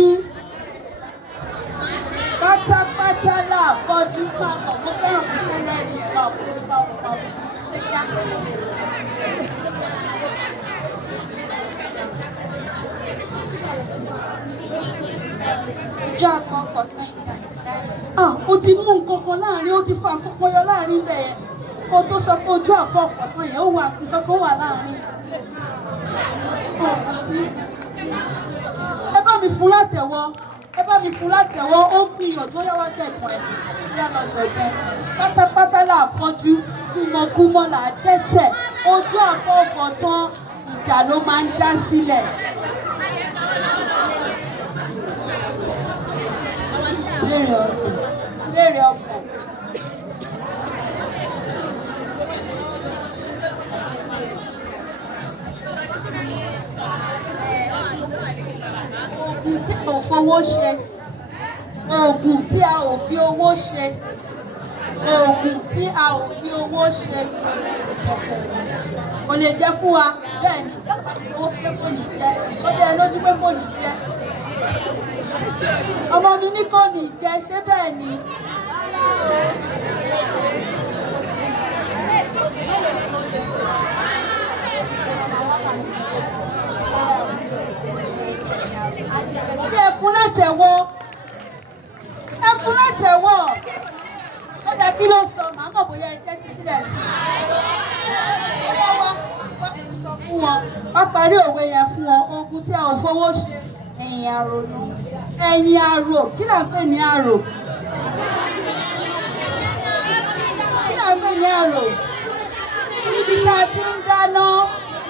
Pátápátá là ń fọ́jú. Papọ̀ mo fẹ́ràn fún sẹ́lẹ̀rì ẹ̀ náà kó bá wọn pa ṣé kí á. Ìjọ àkọ́kọ́ náà. O ti mú nǹkan kan láàrin, o ti fa nǹkan kan yọ láàrin bẹ́ẹ̀ kó tó sọ pé ojú àfọ̀fọ̀ kan yẹn ó wà nǹkan kan wà láàrin. Ẹ bá mi fún látẹ̀wọ́, ẹ bá mi fún látẹ̀wọ́, ó gbìyànjú ó yá wá dẹ̀kun ẹ̀ yá lọ gbẹ̀gbẹ̀. Pátápátá là fọ́jú, kúmọkúmọ là dẹ́tẹ̀, ojú àfọ̀fọ̀ tán ìjà ló máa ń dá sílẹ̀. Béèrè ọkàn. Oògùn tí a ò fowó ṣe, oògùn tí a ò fi owó ṣe, oògùn tí a ò fi owó ṣe kò lè jẹ́ fún wa bẹ́ẹ̀ ni owó ṣe kò ní jẹ́, ó dẹ lójú pé kò ní jẹ́. Ọmọ mi ní kò ní jẹ́, ṣé bẹ́ẹ̀ ni? Ẹ fún látẹ̀wọ́, ẹ fún látẹ̀wọ́, ó dá kí ló sọ, màá mọ̀ bóyá ẹ jẹ́ kí sílẹ̀ sí i. Wá sọ fún wọn, wá parí òwe yẹn fún wọn, ogun tí a ò fowó ṣe, ẹ̀yìn àrò ló. Ẹ̀yìn àrò, kí là ń pè ní àrò? Kí là ń pè ní àrò? Ibi tá a ti ń dáná,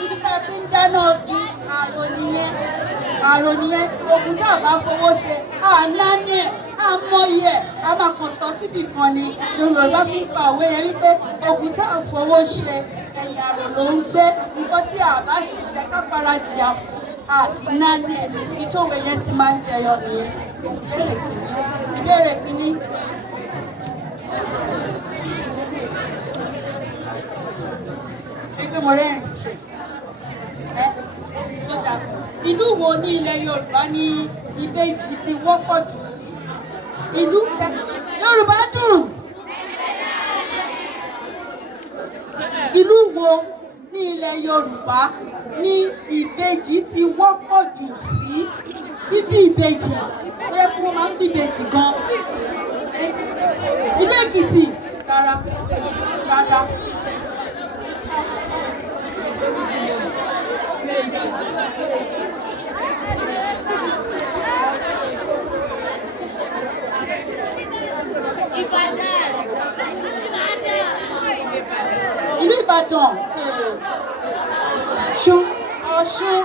ibi tá a ti ń dáná bí àrò nìyẹn. Àrò nìyẹn, ogun tá a bá fowó ṣe, ànánú ẹ̀, àmọye ẹ̀, a máa kàn sọ síbì kan ni. Yorùbá fi ń pa òwe yẹn wípé ogun tá a fowó ṣe, ẹ̀yìn àrò ló ń gbé. Nǹkan tí a bá ṣiṣẹ́ ká fara jìyà fún, ànánú ẹ̀, ibi tó òwe yẹn ti máa ń jẹyọ nìyẹn. Ìbéèrè kìíní. Ẹgbẹ́ mo rẹ́rìn sí ẹ́ sódà. Ìlú wo ní ilẹ̀ Yorùbá ní ìbejì ti wọ́pọ̀ jù? Ìlú Yorùbá dùn. Ìlú wo ní ilẹ̀ Yorùbá ní ìbejì ti wọ́pọ̀ jù sí? Bíbí ìbejì, ó yẹ kí wọ́n máa ń bí ìbejì gan. Ìlú Èkìtì, rárá, rárá. Ìlú Ìbàdàn, Ọ̀ṣun,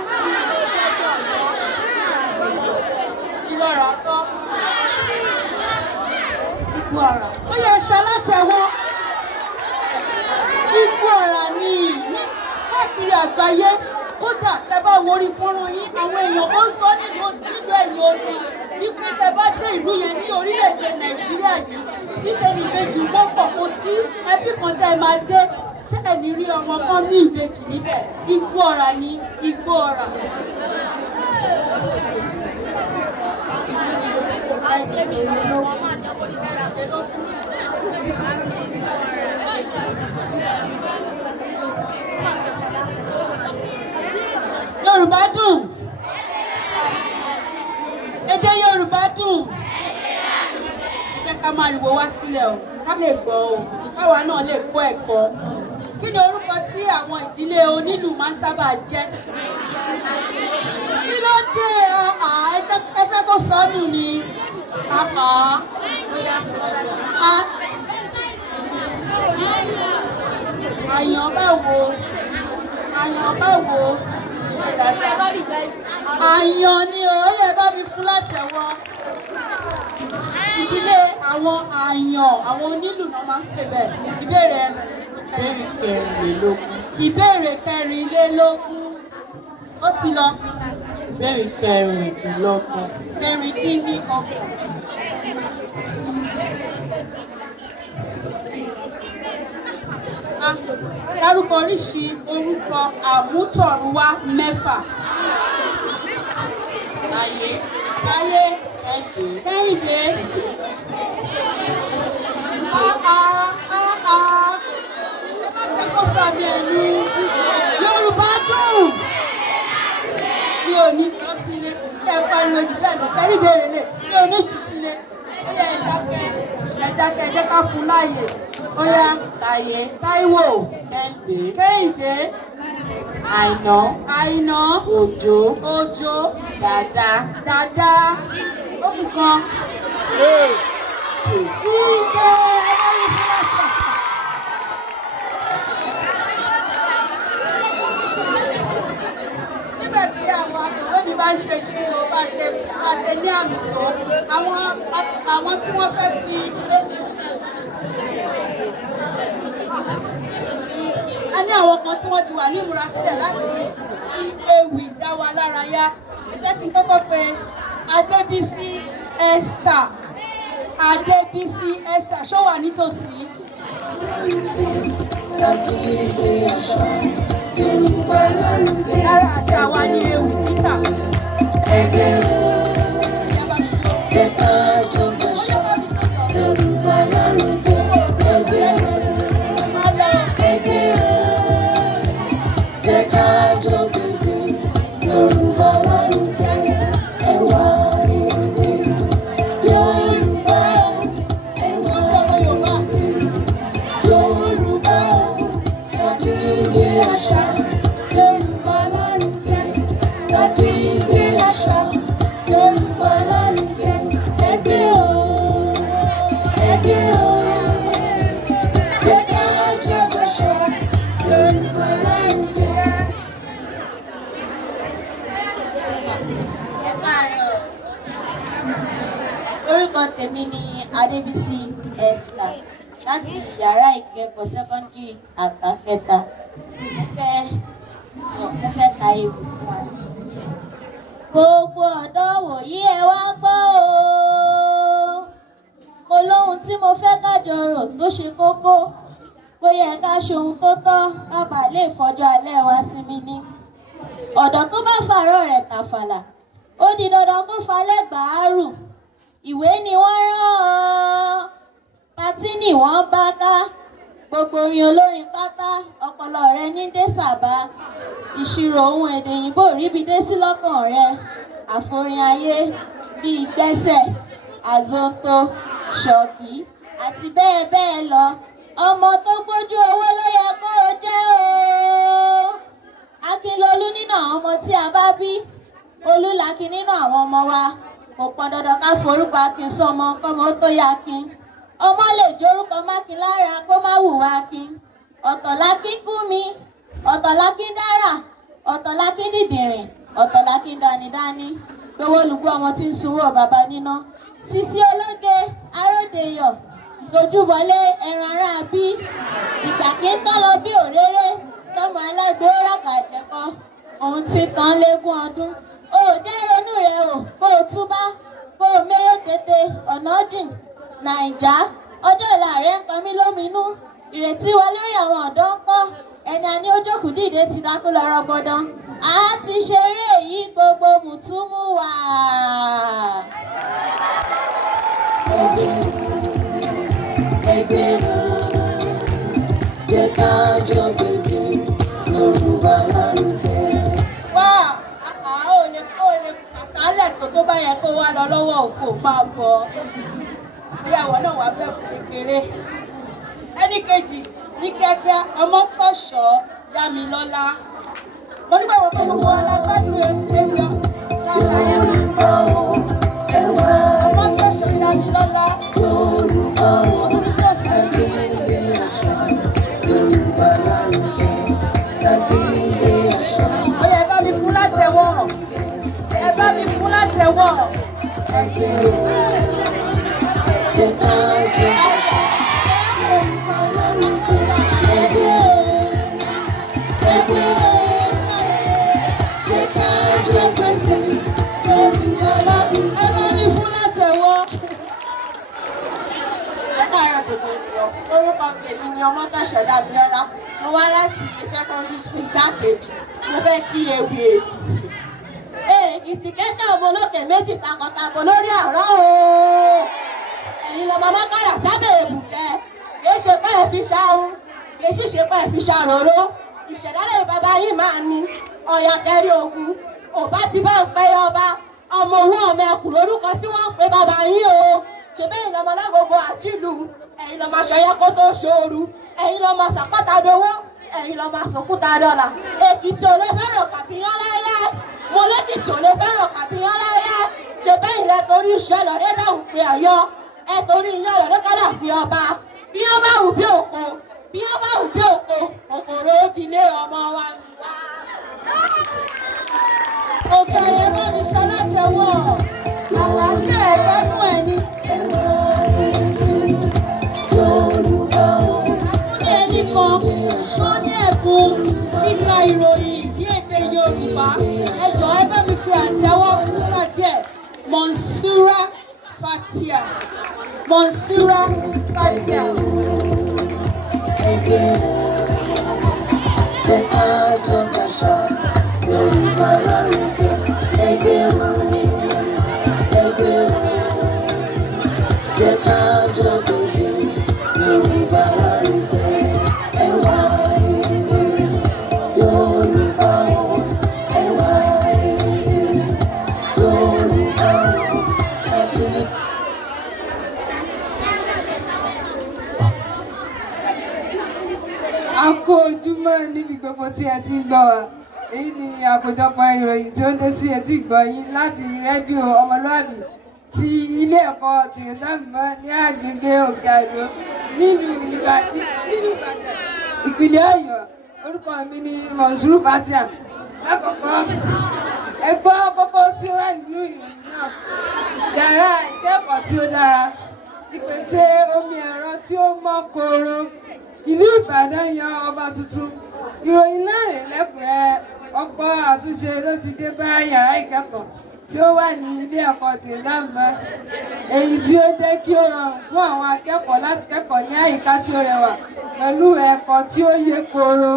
Ìlọra kọ́, Ìgbọ̀ọ̀rà. Ó yẹ ṣe látẹ̀wọ́. Ìgbọ̀ọ̀rà ni káàkiri àgbáyé. Kódà tẹ bá wo orí fọ́nrán yín, àwọn èèyàn ó sọ nílùú ẹ̀yìn odi wípé tẹ bá dé ìlú yẹn ní orílẹ̀-èdè Nàìjíríà yìí, níṣẹ́ ni ìbejì wọ́pọ̀, kò sí ẹbí kan tẹ́ ẹ máa dé tẹ́ ẹ̀ ní rí ọmọ kan ní ìbejì níbẹ̀. Ìgbọ̀ọ̀rà ni Ìgbọ̀ọ̀rà. Yorùbá dùn. Èdè Yorùbá dùn. Ẹ jẹ́ ká máa riwo wá sílẹ̀ o, ká lè gbọ́ o, káwa náà lè kọ́ ẹ̀kọ́. Kí ni orúkọ tí àwọn ìdílé onílù máa ń sábà jẹ́? Kí ló dé ẹ fẹ́ kó sọnù ni? àyàn báwo àyàn báwo àyàn ni ó yẹ bá mi fún látẹ̀wọ́ ìdílé àwọn àyàn àwọn onílù náà máa ń pè bẹ́ẹ̀ ìbéèrè kẹrìnlélógún ìbéèrè kẹrìnlélógún ó ti lọ ìbéèrè kẹrìndínlọ́gbọ̀n kẹrìndínlọ́gbọ̀n. Dárúkọ oríṣi orúkọ àmútọ̀runwá mẹ́fà. Táyé Kẹ́hìndé. Ẹ má jẹ́ kó sàmì ẹ̀nu. Yorùbá dùn. Mi ò ní tọ́ sílé. Ẹ pariwo jù bẹ́ẹ̀ lọ. Tẹ́lí ìbéèrè lè. Mi ò ní jù sílé. Ó yẹ ẹ dákẹ́ ẹ jẹ́ ká fún láàyè. Ó yá Táíwò Kẹ́hìndé Àìná Òjó Dàda nǹkan Ike nígbà tí àwọn akọ̀wé mi bá ń ṣe ìṣirò bá ṣe ní àmì tó àwọn tí wọ́n fẹ́ fi a ní àwọn kan tí wọ́n ti wà ní ìmúrasílẹ̀ láti fi ewì dá wa lára yá ẹ jẹ́ kí n kọ́kọ́ pe Adébísí Esther ṣó wà nítòsí. Lára àṣà wa ní ewì kíkà. Orúkọ tèmi ni Adébísí Esther láti yàrá ìkẹ́kọ̀ọ́ sẹ́kọ́ndírì àgbà kẹta. Mo fẹ́ ka ewì fún wa. Gbogbo ọ̀dọ́ wòyí ẹ wá gbọ́ o. Mo lóhun tí mo fẹ́ kájọ rò tó ṣe kókó. Kó yẹ ká ṣe ohun tó tọ́ ká bàa lè fọjọ́ alẹ́ wa sinmi ní. Ọ̀dọ́ tó bá fàárọ̀ rẹ̀ tàfàlà ó di dandan kó falẹ̀ gbàárù. Ìwé ni wọ́n rán ọ, patí ni wọ́n bá ká, gbogbo orin olórin pátá ọpọlọ rẹ ní dé sàbá, ìṣirò ohun èdè òyìnbó ríbi dé sí lọ́kàn rẹ, àforin ayé bíi gbẹ́sẹ̀, àzonto, ṣọ̀kí àti bẹ́ẹ̀ bẹ́ẹ̀ lọ. Ọmọ tó gbójú owó ló yẹ kó o jẹ́ o. Akínlolú nínú àwọn ọmọ tí a bá bí, Olúlakin nínú àwọn ọmọ wa. Kò pọn dandan ká forúkọ Akin sọmọ kọ́mọ tó yá Akin. Ọmọ lè jórúkọ mákin lára kó má hùwà Akin. Ọ̀tọ̀ lákin kú mi, ọ̀tọ̀ lákin dára, ọ̀tọ̀ lákin dìdìrìn, ọ̀tọ̀ lákin dánidání. Gbowó olùgbọ́ ọmọ tí ń sunwó bàbá níná. Sisi ológe aródeyọ̀ dojúbọlé ẹran ara bí. Ìgbà kí ń tán lọ bí òréré tọmọ alágbé ó ràkà jẹkọ. Òun ti tán légún ọdún. O jẹ́ ronú rẹ̀ o, kó o túbá, kó o mérè tètè ọ̀nà jìn. Nàìjà ọjọ́ ìlà rẹ̀ ń kan mí lóminú. Ìrètí wa lórí àwọn ọ̀dọ́ ń kọ́. Ẹni a ní ó jókòó dìde ti dákú lọ́rọ́ gbọ́dán. A ti ṣeré yìí gbogbo mùtúmù wà. Ẹgbẹ́ jẹ́ ká jọ bèbè Yorùbá lárugẹ. Àṣálẹ̀ tó bá yẹ kó wá lọ lọ́wọ́ òfò máa bọ̀. Ìyàwó náà wà bẹ́ẹ̀ kékeré. Ẹni kejì ní kẹ́kẹ́ Ọmọ́tọ́ṣọ́ Dámilọ́lá. Mo nígbà wo pé gbogbo alágbádùn ewu látàrí Ọmọ́tọ́ṣọ́ Dámilọ́lá. Yorùbá ẹgbẹ́ àṣà Yorùbá lárugẹ. èmi ni ọmọ tẹ̀sẹ̀ Dámilọ́lá. Mo wá láti ilé secondary school Igbákejì. Mo fẹ́ kí ewì Èkìtì. Èkìtì kẹ́kẹ́ ọmọ olókè méjì takọtabo lórí àárọ̀ o. Ẹ̀yin lọmọ mọ́kàrà sábẹ́ èbùkẹ́. Kì í ṣe pé ẹ fi ṣáhùn, kì í sì ṣe pé ẹ fi ṣàròró. Ìṣẹ̀dálẹ̀ bàbá yìí máa ní Ọ̀yà kẹrí ogun. Òbá ti bá ń pẹ́ ọba. Ọmọ owó ọmọ ẹkùn lórúkọ tí wọ́n ń pe bàbá yín o. Ṣèbẹ́ ẹ̀yin lọmọ lágogo àjílù. Ẹ̀yin lọmọ aṣọyẹ kó tó ṣooru. Ẹ̀yin lọmọ sàpátà dowó. Ẹ̀yin lọmọ sòkúta dọ́là. Èkìtì ò lè fẹ́ràn kàbíyán láíláí. Mo lẹ́kìtì ò lè fẹ́ràn kàbíyán láíláí. Ṣèbẹ́ ẹ̀yin lẹ torí iṣẹ́ lọ́rẹ́ dáhùn pé àyọ. Ẹ torí iyán lọ́rẹ́ kọ́dà fi ọba. Bí ó bá wù bí òko. Bí ó bá wù bí òko. Kòkòrò ó ti lé ọmọ wa nù wá. Òkèrè bá mi ṣe látẹ̀wọ̀. Àwọn àṣẹ ẹ̀gbẹ́nu ẹ̀ ni. Yorùbá o. Ní ẹni kan, wọ́n ní ẹ̀bùn kíka ìròyìn ní èdè Yorùbá. Ẹ jọ̀ọ́ ẹ bá mi fi àtẹ́wọ́ fúnra díẹ̀. Monsura Fatia. Monsura Fatia. Ẹgbẹ́ jẹ́ ká jọ gbàṣà Yorùbá lárugẹ. Ẹgbẹ́ jẹ́ ká jọ gbèdé Yorùbá lárugẹ. Ẹwà èdè Yorùbá o. Ẹwà èdè Yorùbá o. Ẹgbẹ́. A kú ojúmọ́ níbi gbogbo tí ẹ ti ń gbọ́ wa. Èyí ni àkójọpọ̀ ìròyìn tí ó ń dé sí etí ìgbọ́ yín láti rédíò ọmọlúwàbí ti ilé ẹ̀kọ́ Teresa ní àgbègbè Òkè Àdó nílùú Ìbàdàn, ìpínlẹ̀ Ọ̀yọ́. Orúkọ mi ni Monsuru Fatia. Lákọ̀ọ́kọ́, ẹ gbọ́ kókó tí ó wà nínú ìròyìn náà. Yàrá ìkẹ́kọ̀ọ́ tí ó dára, ìpèsè omi ẹ̀rọ tí ó mọ́ kooro. Ìlú Ìbàdàn yan ọba tuntun. Ìròyìn náà rèé lẹ́kùnrẹ́rẹ́. Ọ̀pọ̀ àtúnṣe ló ti dé bá yàrá ìkẹ́kọ̀ọ́ tí ó wà ní ilé ẹ̀kọ́ Teresa èyí tí ó jẹ́ kí ó rọrùn fún àwọn akẹ́kọ̀ọ́ láti kẹ́kọ̀ọ́ ní àyíká tí ó rẹwà pẹ̀lú ẹ̀kọ́ tí ó yè kooro.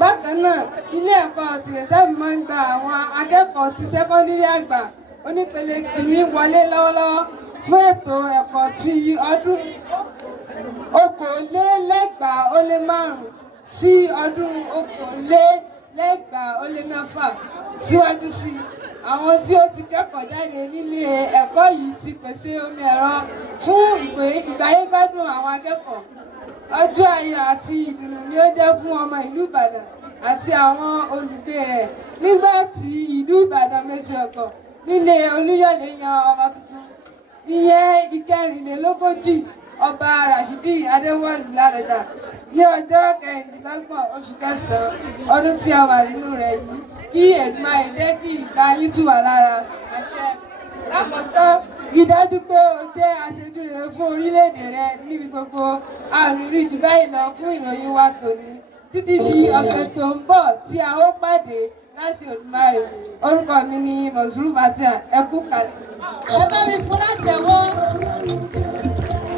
Bákan náà, ilé ẹ̀kọ́ Teresa máa ń gba àwọn akẹ́kọ̀ọ́ ti sẹ́kọ́ndírì àgbà onípele kìíní wọlé lọ́wọ́lọ́wọ́ fún ètò ẹ̀kọ́ ti ọdún 2025 sí ọdún 2026. Síwájú sí i, àwọn tí ó ti kẹ́kọ̀ọ́ jáde nílé ẹ̀kọ́ yìí ti pèsè omi ẹ̀rọ fún ìgbáyégbádùn àwọn akẹ́kọ̀ọ́. Ọjọ́ ayọ̀ àti ìdùnnú ni ó jẹ́ fún ọmọ ìlú Ìbàdàn àti àwọn olùgbé rẹ̀ nígbà tí ìlú Ìbàdàn méjì ọkọ̀ nílé Olúyọ̀lé yan ọba tuntun. Ìyẹn ìkẹrìnlélógójì ọba Rashidi Adéwọ̀lú Ládọjà ní ọjọ́ 26 oṣù kẹsàn-án ọdún tí a wà nínú rẹ̀ yìí. Kí Èdùmàrè jẹ́ kí ìgbà yín tù wá lára. Àṣẹ. Lákòótán, rí dájú pé o jẹ́ aṣojú rere fún orílẹ̀-èdè rẹ níbi gbogbo. A ò ní rí jù báyìí lọ fún ìròyìn wa tòní. Títí di ọ̀sẹ̀ tó ń bọ̀ tí a ó pàdé láti Èdùmàrè. Orúkọ mi ni Monsuru Fatia. Ẹ kú kalẹ̀. Ẹ bá mi fún látẹ̀wọ́.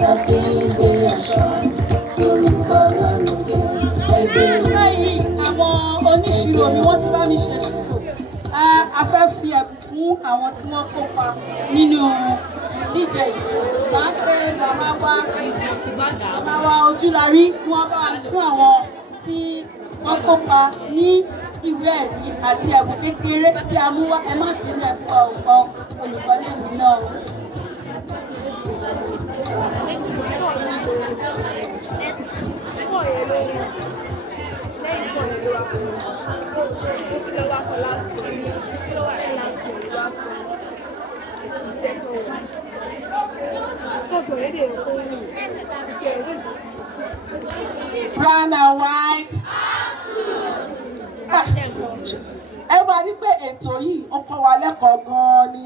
Láti gbé àṣà Yorùbá lárugẹ. Ẹgbẹ́ Báyìí àwọn oníṣirò ni wọ́n ti bá mi ṣe ṣirò. A fẹ́ fi ẹ̀bùn fún àwọn tí wọ́n kópa nínú ìdíje yìí. Máa ń pè màmá wa Ojúlarí kí wọ́n bá wa fún àwọn tí wọ́n kópa ní ìwé ẹ̀rí àti ẹ̀bùn kékeré tí a mú wá. Ẹ má bínú ẹ̀kọ́ ọ̀pọ̀ olùkọ́ lèmi náà. Brown and white. Ẹ wá rí pé ètò yìí ó kọ́ wa lẹ́kọ̀ọ́ gan-an ni.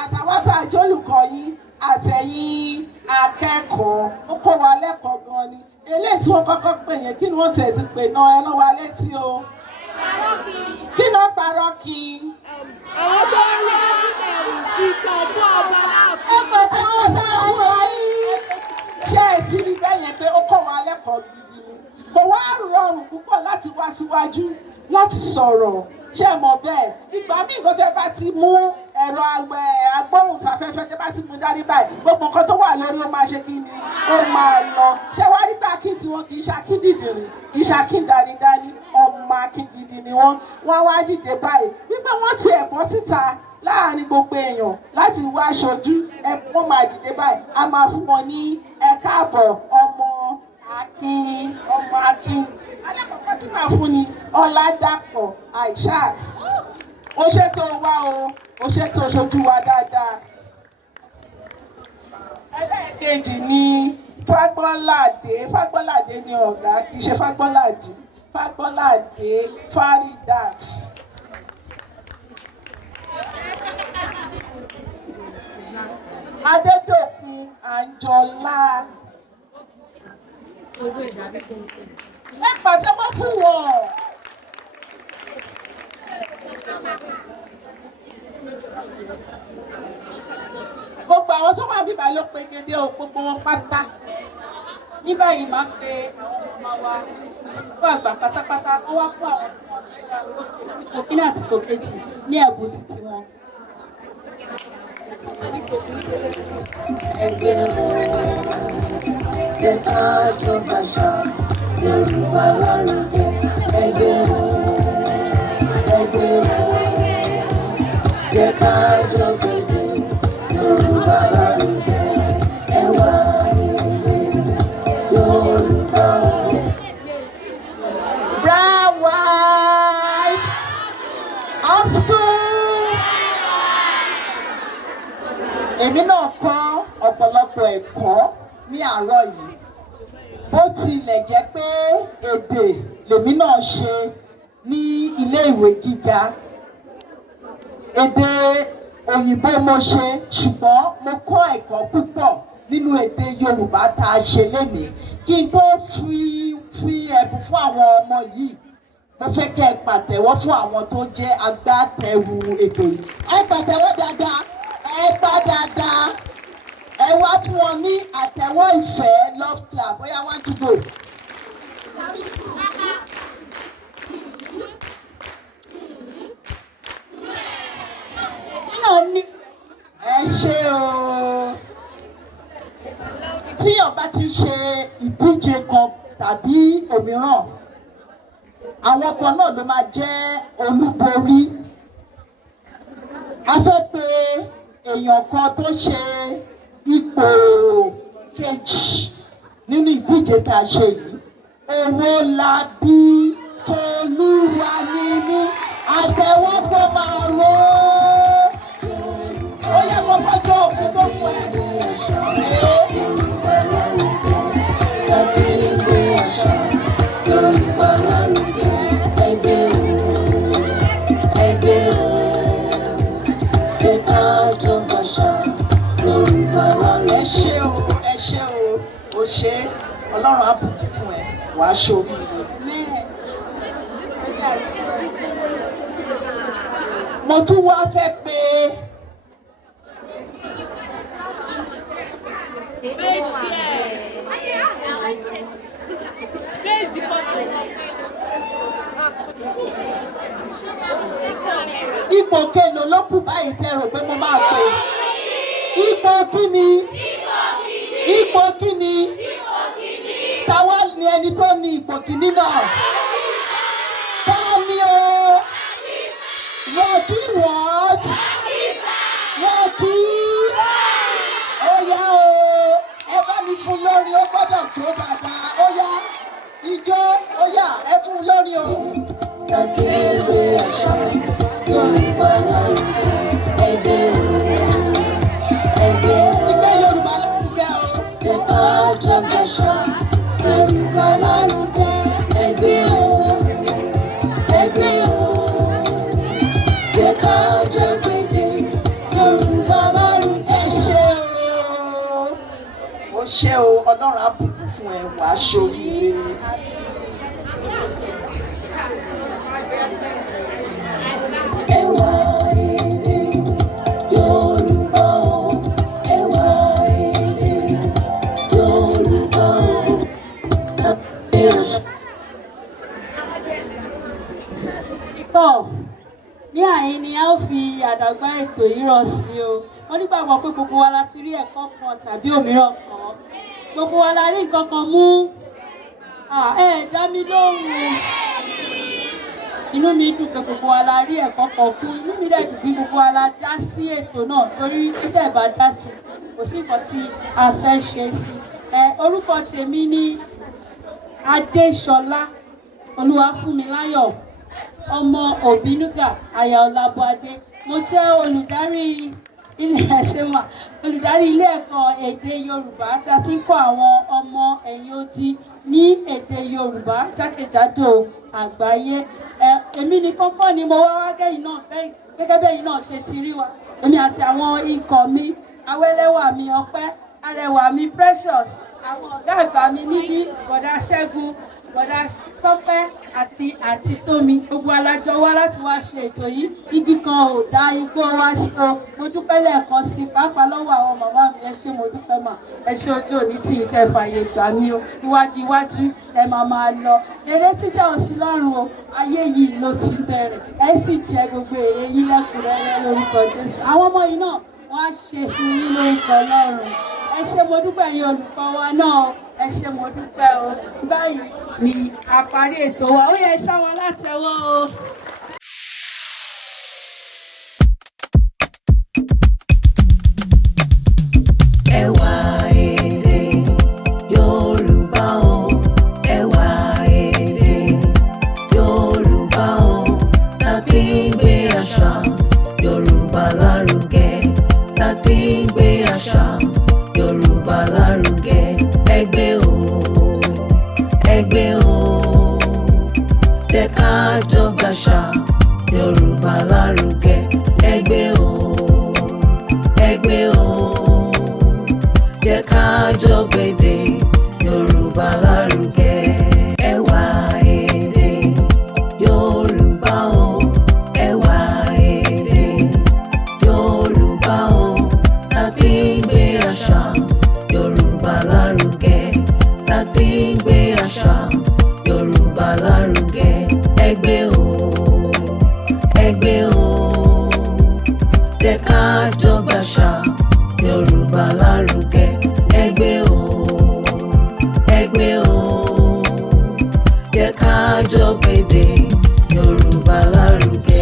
Àtàwọn tá a jẹ́ olùkọ́ yín àtẹ̀yìn akẹ́kọ̀ọ́ ó kọ́ wa lẹ́kọ̀ọ́ gan-an ni. Eléyìí tí wọ́n kọ́kọ́ pè yẹn kí ni wọ́n tẹ̀ ti pè náà ẹ lọ́wọ́ alẹ́ tí o. Kí ni wọ́n parọ́ kí? Àwọn tó ń lọ ipò fún ọba láàfin. Ẹ̀pọ̀ tí wọ́n sá wọ yìí. ṣé ẹ ti rí bẹ́ẹ̀ yẹn pé ó kọ́ wa lẹ́kọ̀ọ́ gidi ni kò wá rọrùn púpọ̀ láti wá síwájú láti sọ̀rọ̀ ṣé mọ̀ bẹ́ẹ̀ ìgbà míì nǹkan tẹ́ bá ti mú ẹ̀rọ agbóhùnsáfẹ́fẹ́ tẹ́ bá ti mú dání báyìí gbogbo nǹkan tó wà lórí ó máa ṣe kí ni ó máa lọ ṣé wá rí pé akín tí wọn kì í ṣakín dìdìrín kì í ṣakín dánidáni ọmọ akín gidi ni wọ́n wá dìde báyìí wípé wọ́n ti ẹ̀bọ́ síta láàrin gbogbo èèyàn láti wá aṣojú wọ́n máa dìde báyìí a máa fún wọn ní ẹ káàbọ̀ ọmọ akin alákọ̀ọ́kọ́ tí màá fún ni Ọládàpọ̀ Aishat ó ṣètò wá ó ṣètò ṣojú wa dáadáa. Ẹlẹ́ẹ̀kejì ni Fágbọ́ládé ni ọ̀gá kì í ṣe Fágbọ́ládé Faridat. Adédòkun Àǹjọ̀lá. Ẹ pàtẹ́wọ́ fún wọn. Gbogbo àwọn tó wà bíbá ló pegedé o gbogbo wọn pátá. Ní báyìí máa ń pe àwọn ọmọ wa fún àgbà pátápátá wọ́n wá fún àwọn tí wọ́n fi ra ipò kíní àti ipò kejì ní ẹ̀bùn títí wọn. Ẹgbẹ́ jẹ́ ká jọ bàṣà Yorùbá lárugẹ. Ẹgbẹ́ jẹ́ ká jọ gbèdé Yorùbá lárugẹ. Ẹwà Ede Yoruba. Brown, white, up school. Èmi náà kọ́ ọ̀pọ̀lọpọ̀ ẹ̀kọ́ ní àárọ̀ yìí. Bó tilẹ̀ jẹ́ pé èdè lèmi náà ṣe ní ilé ìwé gíga. Èdè òyìnbó mo ṣe ṣùgbọ́n mo kọ́ ẹ̀kọ́ púpọ̀ nínú èdè Yorùbá tá a ṣe lénìí. Kí n tó fi ẹ̀bùn fún àwọn ọmọ yìí mo fẹ́ kẹ́ ẹ pàtẹ́wọ́ fún àwọn tó jẹ́ agbátẹrù ètò yìí. Ẹ pàtẹ́wọ́ dáadáa, ẹ pa dáadáa. Ẹ wá fún wọn ní àtẹ́wọ́ ìfẹ́ love clap. Bóyá 1 to go. Ẹ ṣé o. Tíyàn bá ti ṣe ìdíje kan tàbí òmíràn àwọn kan náà ló máa jẹ́ olúborí. A fẹ́ pe èèyàn kan tó ṣe ipò kejì nínú ìdíje tá a ṣe yìí. Owólabí Tolúwanímí àtẹ́wọ́ kó máa ró. Ó yẹ kó kọjọ́ òkú tó fún ẹ. Yorùbá lárugẹ. Ẹgbẹ́ jẹ́ ká jọ bàṣà Yorùbá lárugẹ. Ẹ ṣé o ṣé Ọlọ́run á bùkún fún ẹ wàá ṣoríire. Mo tún wá fẹ́ pé ipò kelo ló kù báyìí tẹ́ rò pé mo máa pè. Ipò kíni? Ipò kíni? Táwa ni ẹni tó ní ipò kíní náà. Bámi o. Rocky what? Rocky. Ó yá o. Ẹ bá mi fún lórí ó gbọ́dọ̀ jó dáadáa. Ó yá. Ijó ó yá ẹ fún lórí o. Láti ilé àṣà Yorùbá lárugẹ. Ẹgbẹ́ Yorùbá lárugẹ o. jẹ́ ká jọ bàṣà Yorùbá lárugẹ. Ẹgbẹ́ jẹ́ ká jọ gbèdé Yorùbá lárugẹ. Ó ṣé o Ọlọ́run á bùkún fún ẹ wàá ṣoríire. Ẹwà Ede Yoruba. Ẹwà Ede Yoruba. tọ́ ní àyín ni a ó fi àdàgbà ètò yìí rọ̀ sí o wọ́n nígbàgbọ́ pé gbogbo wa la ti rí ẹ̀kọ́ kan tàbí òmíràn kan gbogbo wa la rí nǹkan kan mú dá mi lóhùn inú mi dùn pé gbogbo wa la rí ẹ̀kọ́ kan kún inú mi dẹ̀ dùn bí gbogbo wa la dá sí ètò náà torí títẹ̀ bá dá sí kò sí nǹkan tí a fẹ́ ṣe sí orúkọ tèmi ní Adéṣọlá Olúwafúnmiláyọ̀ ọmọ Òbínúgà aya Ọlábọ̀adé mo jẹ́ olùdarí ilé ẹ̀kọ́ èdè Yorùbá tí a ti ń kọ́ àwọn ọmọ ẹ̀yìn odi ní èdè Yorùbá jákèjádò àgbáyé èmi ní kọ́kọ́ ni mo wá gẹ́gẹ́ bẹ́yìn náà ṣe ti rí wa èmi àti àwọn ikọ̀ mi awẹ́lẹ́wà mi Ọpẹ́ arẹwà mi Precious àwọn ọ̀gá àgbà mi níbí bọ̀dá Ṣẹ́gun bọ̀dá Tọ́pẹ́ àti Tómi gbogbo alájọ wá láti wá ṣe ètò yìí igi kan ò dá igbó wá ṣe o mo dúpẹ́ lẹ́ẹ̀kan sí pàápàá lọ́wọ́ àwọn màmá mi ẹ ṣé mo dúpẹ́ mà ẹ ṣé ojú òní tí ìtẹ́ fàyè gbà mí o iwájú ẹ máa lọ eré tíjà ò sí lọ́rùn o ayé yìí ló ti bẹ̀rẹ̀ ẹ sì jẹ gbogbo èrè yín lẹ́kùnrẹ́rẹ́ lórúkọ Jésù àwọn ọmọ yìí náà wọ́n á ṣe fún yín lórúkọ Ọlọ́run ẹ ṣé mo dúpẹ́ yín olùkọ́ wa náà ẹ ṣé mo dúpẹ́ o báyìí ni a parí ètò wa ó yẹ ẹ ṣá wọn látẹwọ́ o. Ewa Ede Yoruba o, Ewa Ede Yoruba o, láti gbé àṣà Yorùbá lárugẹ, láti gbé àṣà Yorùbá lárugẹ. Ẹgbẹ́ o, jẹ́ ká jọ gbàṣà Yorùbá lárugẹ. Ẹgbẹ́ o, jẹ́ ká jọ gbèdè Yorùbá lárugẹ. Ewa Ede Yorùbá o, Ewa Ede Yorùbá o, láti gbé àṣà Yorùbá lárugẹ, láti gbé àṣà Yorùbá lárugẹ. Ẹgbẹ́ o, jẹ́ ká jọ gbàṣà Yorùbá lárugẹ. Ẹgbẹ́ o, jẹ́ ká jọ gbèdè Yorùbá lárugẹ.